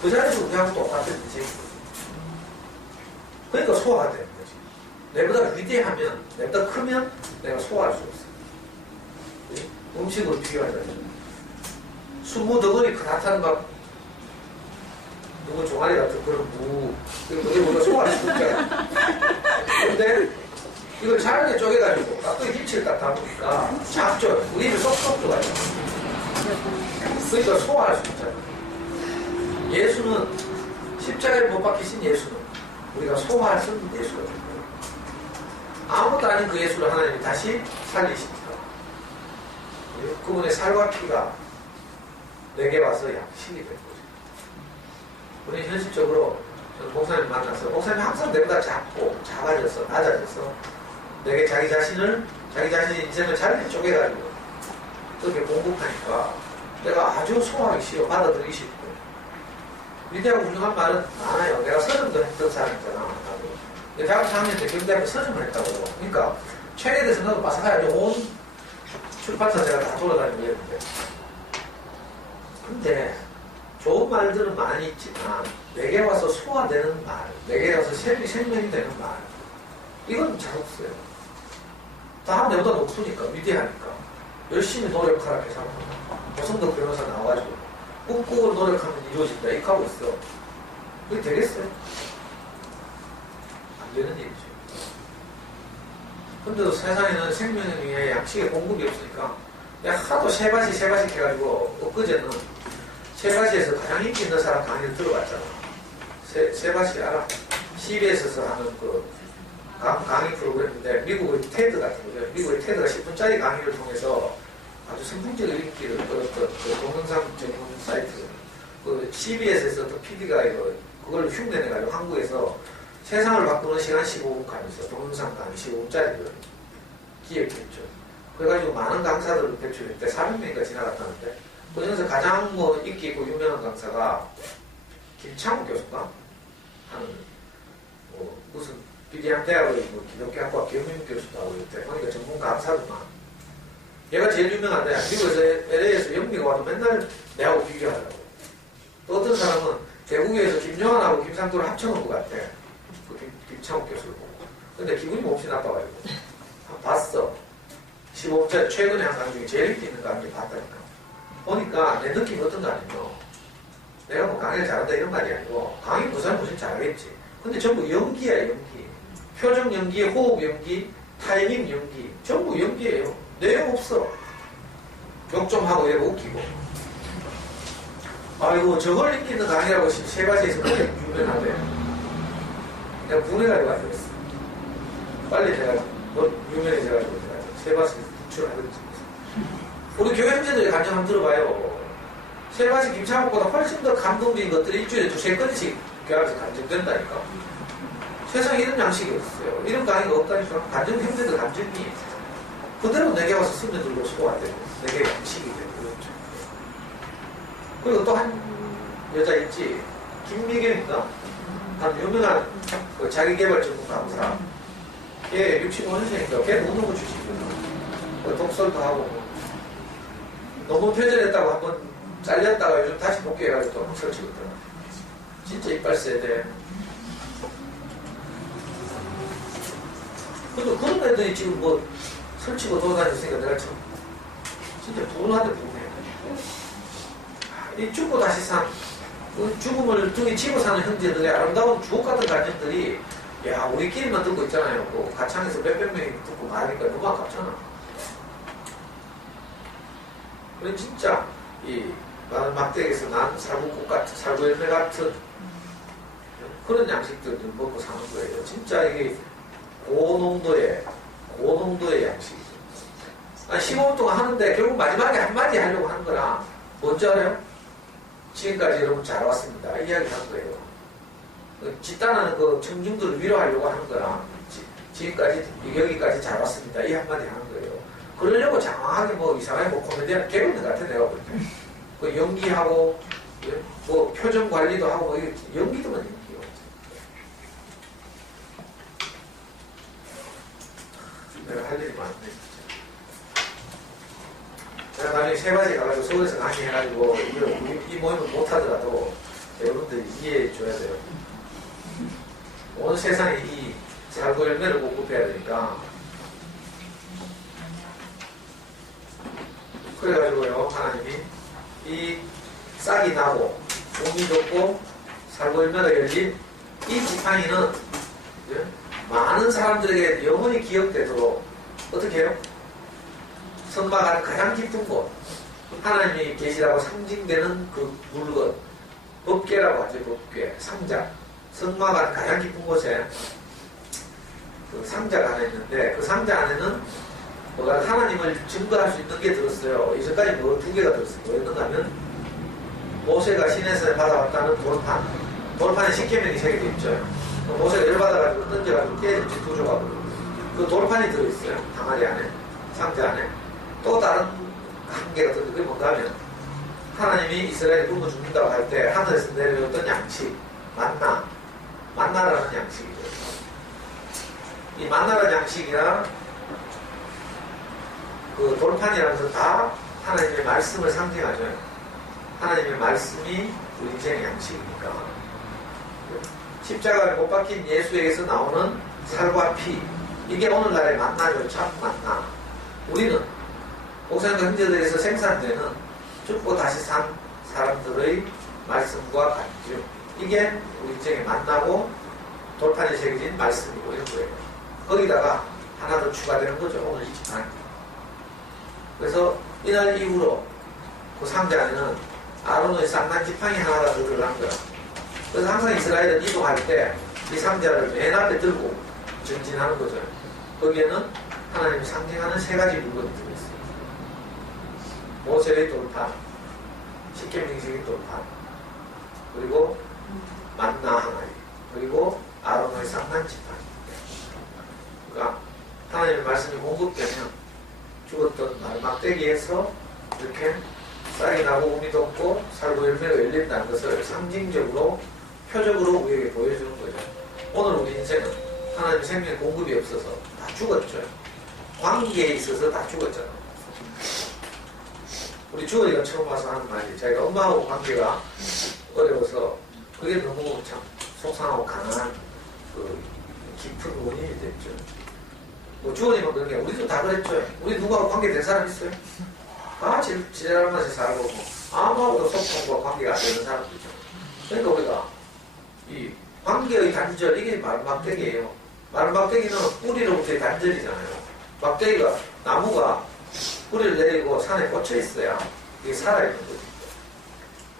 그 자리에서 우리하고 똑같은 인생인 거죠. 그러니까 소화가 되는 거지. 내보다 위대하면, 내보다 크면 내가 소화할 수 없어. 음식으로 비교하자면 20덩어리 나타는 막 누구 종아리 같은 그런 이거 우리가 소화할 수 없잖아. 근데 이걸 잘게 쪼개가지고 깍두기 김치를 딱 담으니까 작죠. 우리 입에 쏙쏙 들어가죠. 그러니까 소화할 수 있잖아. 예수는 십자가에 못 박히신 예수는 우리가 소화할 수 있는 예수가 된 거예요. 아무것도 아닌 그 예수를 하나님이 다시 살리십니다. 그분의 살과 피가 내게 와서 양식이 된 거죠. 우리 현실적으로 저는 목사님 만나서 목사님이 항상 내보다 작아져서 낮아져서 내게 자기 자신의 인생을 잘 쪼개가지고 그렇게 공급하니까 내가 아주 소화하기 쉬워, 받아들이기 쉽고 위대하고 훌륭한 말은 많아요. 내가 서점도 했던 사람이잖아. 내가 대학교 4학년 때 경대학교 서점을 했다고. 그러니까 책에 대해서 나도 빠삭하게 온 출판사 제가 다 돌아다니고 했는데 근데 좋은 말들은 많이 있지만 내게 와서 소화되는 말, 내게 와서 생명이 되는 말 이건 잘 없어요. 다 내보다 높으니까 위대하니까 열심히 노력하라 해서 고성덕 변호사 나와가지고 꾹꾹을 노력하면 이루어진다 이렇게 하고 있어. 그게 되겠어요? 안 되는 일이죠. 근데도 세상에는 생명에 의해 양식의 공급이 없으니까 내가 하도 세바시 해가지고 엊그제는 세바시에서 가장 인기 있는 사람 강의를 들어봤잖아. 세바시 알아? CBS에서 하는 그 강의 프로그램인데 미국의 테드 같은 거죠. 미국의 테드가 10분짜리 강의를 통해서 아주 선풍적인 인기를 끌었던 그 동영상 전문 사이트 그 CBS에서 또 PD가 그걸 흉내내가지고 한국에서 세상을 바꾸는 시간 15분 강의에서 동영상 강의 15분짜리를 기획했죠. 그래가지고 많은 강사들을 배출했대. 400명인가 지나갔다는데 그 중에서 가장 인기 있고 유명한 강사가 김창욱 교수가 하는 무슨 비대학 대학의 기독교학과 경영 교수도 하고 있대. 그러니까 전문 강사들만. 얘가 제일 유명한데 미국에서 LA에서 영미가 와도 맨날 내하고 비교하려고. 또 어떤 사람은 대구에서 김영환하고 김상도를 합쳐놓은 것 같아. 그 김창욱 교수를 보고. 근데 기분이 몹시 나빠가지고 봤어. 15분짜리 최근에 한 강의 중에 제일 인기 있는 강의 봤다니까. 보니까 내 느낌이 어떤가 하면요. 내가 뭐 강의를 잘한다 이런 말이 아니고 강의 그 사람 무슨 잘하겠지. 근데 전부 연기야 연기. 표정 연기, 호흡 연기, 타이밍 연기. 전부 연기예요. 내용 없어. 욕 좀 하고 이러고 웃기고. 아이고 저걸 인기 있는 강의라고 세바시에서 그렇게 유명하대. 내가 분해가지고 앉아있어. 빨리 내가 유명해져가지고 내가 세바시에서 구출하든지. 우리 교회 형제들의 감정 한번 들어봐요. 세바시 김창욱보다 훨씬 더 감동적인 것들이 일주일에 2-3건씩 교회에서 감정된다니까. 세상에 이런 양식이 없어요. 이런 강의가 없다니까. 감정 형제들 감정이 그대로 내게 와서 스며들고 소화되고 내게 양식이 되고 그렇죠. 그리고 또 한 여자 있지. 김미경인가? 한 유명한 그 자기개발 전문 강사. 걔 65년생인가? 걔 너무 주식이거든. 독설도 하고 너무 표절했다고 한번 잘렸다가 요즘 다시 복귀해가지고 또 설치거든. 진짜 이빨 세대. 근데 그런 애들이 지금 설치고 돌아다녔으니까 내가 참 진짜 분하대 분해. 이 죽고 다시 산 죽음을 등에 지고 사는 형제들의 아름다운 주옥 같은 가정들이 야 우리끼리만 듣고 있잖아요. 그 가창에서 몇백 명이 듣고 말하니까 너무 아깝잖아. 그래 진짜 이 나는 막대기에서 난 살구꽃 같은 살구열매 같은 그런 양식들을 먹고 사는 거예요. 진짜 이게 고농도의 양식이죠. 15분 동안 하는데 결국 마지막에 한마디 하려고 하는 거라 뭔지 알아요? 지금까지 여러분 잘 왔습니다. 이야기 하는 거예요. 집단하는 그 청중들을 위로하려고 하는 거라 지금까지 여기까지 잘 왔습니다. 이 한마디 하는 거예요. 그러려고 장황하게 뭐 이상하게 뭐 코미디언 배우는 것 같아 내가 볼 때. 그 연기하고 뭐 표정 관리도 하고 뭐 연기도만 연기요. 내가 할 일이 많네. 제가 나중에 세 가지 가가지고 서울에서 강의해가지고 이 모임을 못하더라도 여러분들이 이해해 줘야 돼요. 온 세상에 이 살구 열매를 공급해야 되니까. 그래가지고요 하나님이 이 싹이 나고 봄이 돋고 살구 열매가 열린 이 지팡이는 많은 사람들에게 영원히 기억되도록 어떻게 해요? 성막안은 가장 깊은 곳 하나님이 계시라고 상징되는 그 물건 법궤라고 하죠. 법궤, 상자 성막안 가장 깊은 곳에 그 상자가 하나 있는데 그 상자 안에는 뭐가 하나님을 증거할 수 있는 게 들었어요. 이전까지 뭐 두 개가 들었어요. 뭐였는가 하면 모세가 시내산에 받아왔다는 돌판에 십계명이 새겨져 있죠. 모세가 열받아가지고 던져가지고 깨졌지 두 조각으로. 그 돌판이 들어있어요. 항아리 안에, 상자 안에. 또 다른 한 개가 들어있어요. 그게 뭔가 하면 하나님이 이스라엘이 굶어 죽는다고 할 때 하늘에서 내려줬던 양식, 만나라는 양식이죠. 이 만나라는 양식이나 그 돌판이라는 것은 다 하나님의 말씀을 상징하죠. 하나님의 말씀이 우리 인생의 양식이니까. 십자가에 못 박힌 예수에게서 나오는 살과 피, 이게 오늘날의 만나죠. 참 만나. 우리는 목사님과 형제들에서 생산되는 죽고 다시 산 사람들의 말씀과 같죠. 이게 우리 인생의 만나고 돌판에 새겨진 말씀이고 이런 거예요. 거기다가 하나 더 추가되는 거죠. 오늘 이 지팡이. 그래서 이날 이후로 그 상자 안에는 아론의 쌍난 지팡이 하나가 더 들어간 거야. 그래서 항상 이스라엘은 이동할 때 이 상자를 맨 앞에 들고 전진하는 거죠. 거기에는 하나님이 상징하는 세 가지 물건이 들어있어요. 모세의 돌판, 십계명식의 돌판, 그리고 만나 하나이, 그리고 아론의 쌍난 지팡이. 그러니까 하나님의 말씀이 공급되면 죽었던 막대기에서 이렇게 쌀이 나고 um이 돋고 살구 열매가 열린다는 것을 상징적으로 표적으로 우리에게 보여주는 거죠. 오늘 우리 인생은 하나님 생명의 공급이 없어서 다 죽었죠. 관계에 있어서 다 죽었잖아. 우리 주어리가 처음 와서 하는 말이 자기가 엄마하고 관계가 어려워서 그게 너무 참 속상하고 강한 그 깊은 원인이 됐죠. 뭐 주어리만 그런 게 우리도 다 그랬죠. 우리 누구하고 관계된 사람 있어요? 다 지랄하면서 살고 뭐 아무하고도 소통과 관계가 안 되는 사람들이죠. 그러니까 우리가 이 관계의 단절, 이게 막대기예요. 막대기는 뿌리로부터의 단절이잖아요. 막대기가, 나무가 뿌리를 내리고 산에 꽂혀 있어야 이게 살아있는 거죠.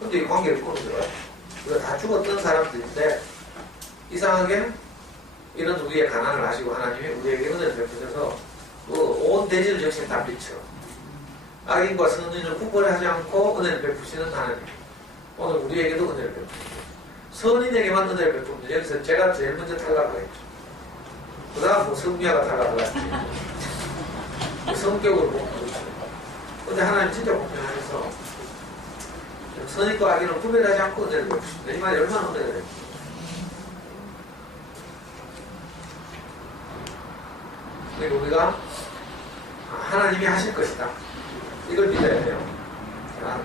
근데 이 관계를 끊어들어요. 우리가 다 죽었던 사람들인데 이상하게 이런 우리의 가난을 아시고 하나님이 우리에게 은혜를 베푸셔서 그 온 대지를 적신 담비처럼 악인과 선인을 구분하지 않고 은혜를 베푸시는 하나님. 오늘 우리에게도 은혜를 베푸시죠. 선인에게만 은혜를 베풉니다. 여기서 제가 제일 먼저 탈락하겠죠. 그 다음 뭐 성미아가 탈락하겠지. 성격으로 못 그렇죠. 근데 하나님 진짜 공평하셔서 선인과 악인을 구별하지 않고 은혜를 베푸십니다. 이 말이 얼마나 은혜를 베푸십니까? 그리고 우리가 하나님이 하실 것이다. 이걸 믿어야 돼요.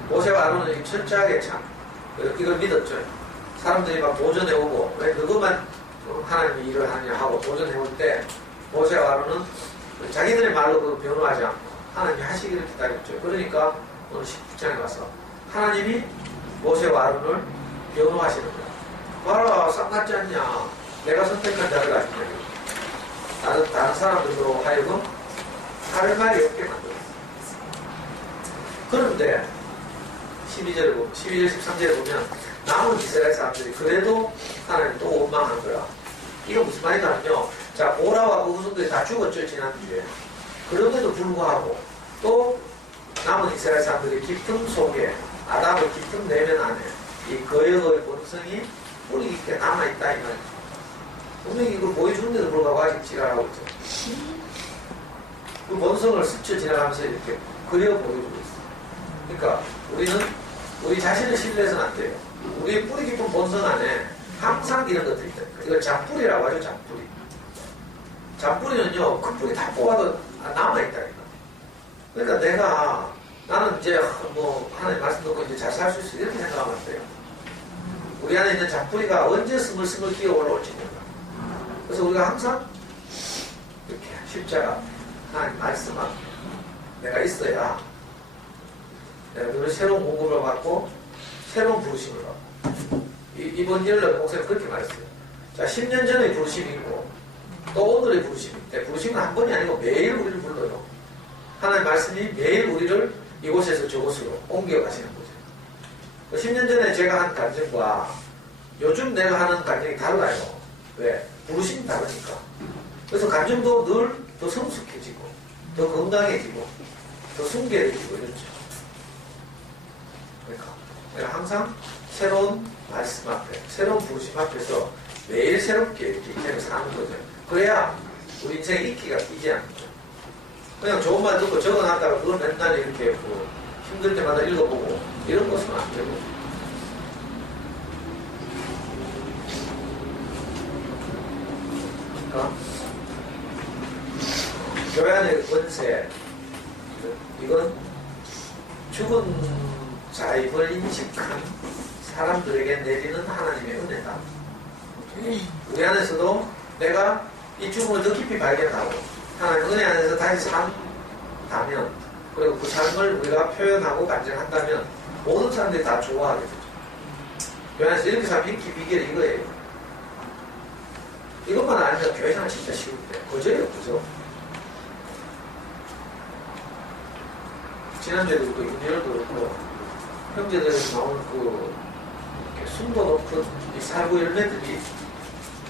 모세와 아론은 철저하게 참 이걸 믿었죠. 사람들이 막 도전해오고 왜 그것만 하나님이 일을 하느냐 하고 도전해올 때 모세와 아론은 자기들의 말로 그 변호하지 않고 하나님이 하시기를 기다렸죠. 그러니까 오늘 19장에 가서 하나님이 모세와 아론을 변호하시는 거야. 봐라, 쌍같지 않냐. 내가 선택한 자를 아시냐. 다른 사람들로 하여금 할 말이 없게 만들었어. 그런데 12절, 13절에 보면 남은 이스라엘 사람들이 그래도 하나님 또 원망한 거야. 이거 무슨 말이냐면요. 자, 보라와 그 후손들이 다 죽었죠, 지난주에. 그럼에도 불구하고 또 남은 이스라엘 사람들이 깊은 속에, 아담의 깊은 내면 안에 이 거역의 본성이 뿌리 깊게 남아있다, 이 말이죠. 분명히 이걸 보여주는데도 불구하고 아직 지랄하고 있죠. 그 본성을 스쳐 지나가면서 이렇게 그려 보여주고 있어요. 그러니까 우리 자신을 신뢰해서는 안 돼요. 우리의 뿌리 깊은 본성 안에 항상 이런 것들이 있다. 이걸 잔뿌리라고 하죠, 잔뿌리. 잔뿌리는요, 큰 뿌리 다 뽑아도 남아있다니까. 그러니까 나는 이제 하나님 말씀 듣고 이제 잘 살 수 있어. 이렇게 생각하면 안 돼요. 우리 안에 있는 잔뿌리가 언제 스물스물 기어 올라올지 몰라. 그래서 우리가 항상 이렇게 십자가, 하나님 말씀 앞에 내가 있어야 내가 늘 새로운 공급을 받고 새로운 부르심을 받고 이번 연락 목사님 그렇게 말했어요. 자, 10년 전의 부르심이 있고 또 오늘의 부르심이 있대. 부르심은 한 번이 아니고 매일 우리를 불러요. 하나님 말씀이 매일 우리를 이곳에서 저곳으로 옮겨가시는 거죠. 10년 전에 제가 한 간증과 요즘 내가 하는 간증이 달라요. 왜? 부르심이 다르니까. 그래서 간증도 늘 더 성숙해지고 더 건강해지고 더 순결해지고 이렇죠. 그러니까 내가 항상 새로운 말씀 앞에, 새로운 부르심 앞에서 매일 새롭게 이렇게 인생을 사는 거죠. 그래야 우리 인생에 인기가 끼지 않는 거죠. 그냥 좋은 말 듣고 적어놨다가 그걸 맨날 이렇게 힘들 때마다 읽어보고 이런 것은 안 되고. 그러니까 교회 안의 권세, 이건 죽은 자임을 인식한 사람들에게 내리는 하나님의 은혜다. 우리 안에서도 내가 이 죽음을 더 깊이 발견하고 하나님 은혜 안에서 다시 산다면, 그리고 그 삶을 우리가 표현하고 간증한다면 모든 사람들이 다 좋아하게 되죠. 교회 안에서 이렇게 살면 인기 비결이 이거예요. 이것만 알면 교회 생활 진짜 쉬운데 그저예요, 그죠? 지난주에도 그렇고 윤열도 그렇고 형제들에서 나오는 이렇게 순도 높은 이 살구 열매들이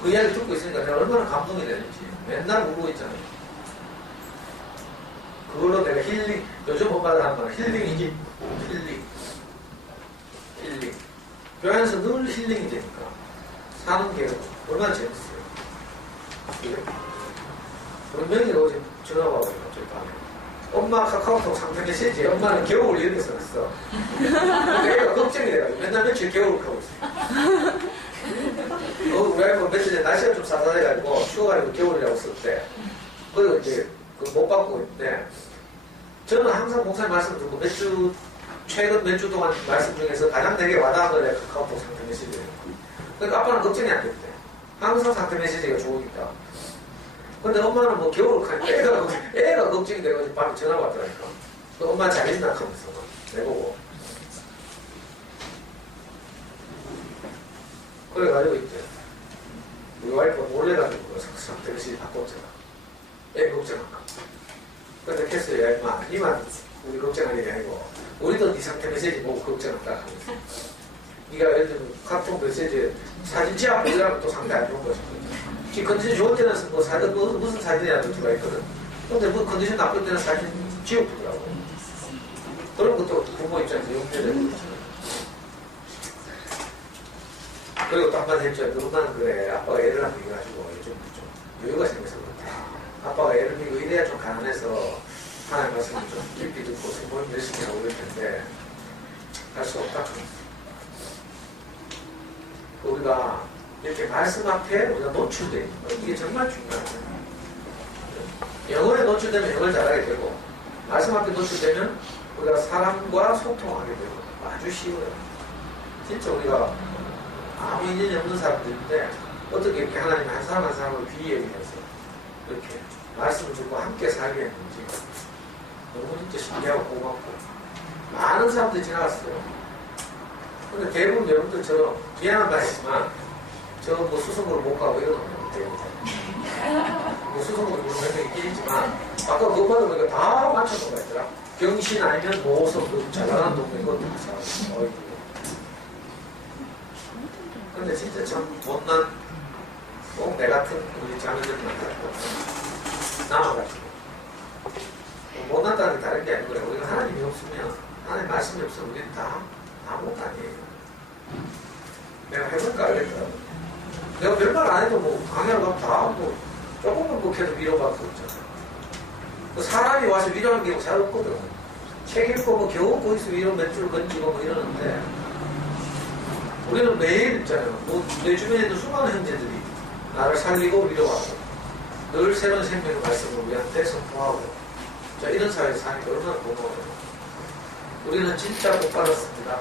그 이야기 듣고 있으니까 내가 얼마나 감동이 되는지 맨날 울고 있잖아요. 그걸로 내가 힐링, 요즘 엄마가 하는 건 힐링이지. 힐링. 교회 안에서 늘 힐링이 되니까 사는 게 얼마나 재밌어요. 그죠? 우리 명희가 어제 전화가 와요, 어제 밤에. 엄마 카카오톡 상태 메시지에 엄마는 겨울 이렇게 써놨어. 애가 걱정이 돼가지고 맨날 며칠 겨울 하고 있어. 우리 아이가 며칠 전에 날씨가 좀 쌀쌀해가지고 추워가지고 겨울이라고 썼대. 그리고 이제 못 받고 있는데 저는 항상 목사님 말씀 듣고 최근 몇 주 동안 말씀 중에서 가장 되게 와닿은 거래 카카오톡 상태 메시지예요. 그러니까 아빠는 걱정이 안 됐대. 항상 상태 메시지가 좋으니까. 근데 엄마는 겨울 애가 걱정이 돼가지고 밤에 전화가 왔더라니까. 엄마 잘 있나 하면서 내보고. 그래가지고 이제 우리 와이프가 놀래가지고 상태 메시지 바꿨잖아. 애 걱정한다. 근데 캐스야, 임마, 니만 우리 걱정할 일이 아니고 우리도 네 상태 메시지 보고 걱정한다 하면서. 네가 예를 들면 카톡 메시지에 사진 지압 보려면 또 상태 안 좋은 거지. 컨디션 좋을 때는 무슨 사진이라도 들어가 있거든. 근데 컨디션 나쁠 때는 사진 지워보더라고. 그런 것도 부모 입장에서 용서되는 거죠. 그리고 또 한마디 했죠. 누군가는 그래. 아빠가 애를 안 믿어가지고 요즘 좀 여유가 생겨서 그렇다. 아빠가 애를 믿고 이래야 좀 가난해서 하나님 말씀을 좀 깊이 듣고 성공을 열심히 하고 그럴 텐데 할 수 없다. 우리가 이렇게 말씀 앞에 우리가 노출되어 있는 거예요. 이게 정말 중요하죠. 영어에 노출되면 영어를 잘하게 되고 말씀 앞에 노출되면 우리가 사람과 소통하게 되고 아주 쉬워요. 진짜 우리가 아무 인연이 없는 사람들인데 어떻게 이렇게 하나님 한 사람 한 사람을 비유해서 이렇게 말씀을 듣고 함께 살게 했는지 너무 진짜 신기하고 고맙고 많은 사람들이 지나갔어요. 근데 대부분 여러분들처럼 미안한 말이지만 저 뭐 수성으로 못 가고 이러는 거예요. 뭐 수성으로 몇 명이 끼지만 아까 그거보다 보니까 다 맞춰놓은 거 있더라. 경신 아니면 모성 잘 나가는 동네 이것도 다 근데 진짜 참 못난 꼭 내 같은 우리 자매들만 남아가지고 못난다는 게 다른 게 아니고요. 우리가 하나님이 없으면 하나님 말씀이 없으면 우리는 다 아무것도 아니에요. 내가 해볼까 그랬더라고. 내가 별말 안 해도 뭐 강의를 가면 다 뭐 조금만 그렇게도 위로받고 있잖아요. 사람이 와서 위로하는 게 잘 없거든. 책 읽고 뭐 겨우 거기서 위로 몇 줄 건지고 뭐 이러는데 우리는 매일 있잖아요. 뭐 내 주변에 있는 수많은 형제들이 나를 살리고 위로하고 늘 새로운 생명의 말씀을 우리한테 선포하고 자 이런 사회에서 사니까 얼마나 고마워요. 우리는 진짜 복 받았습니다.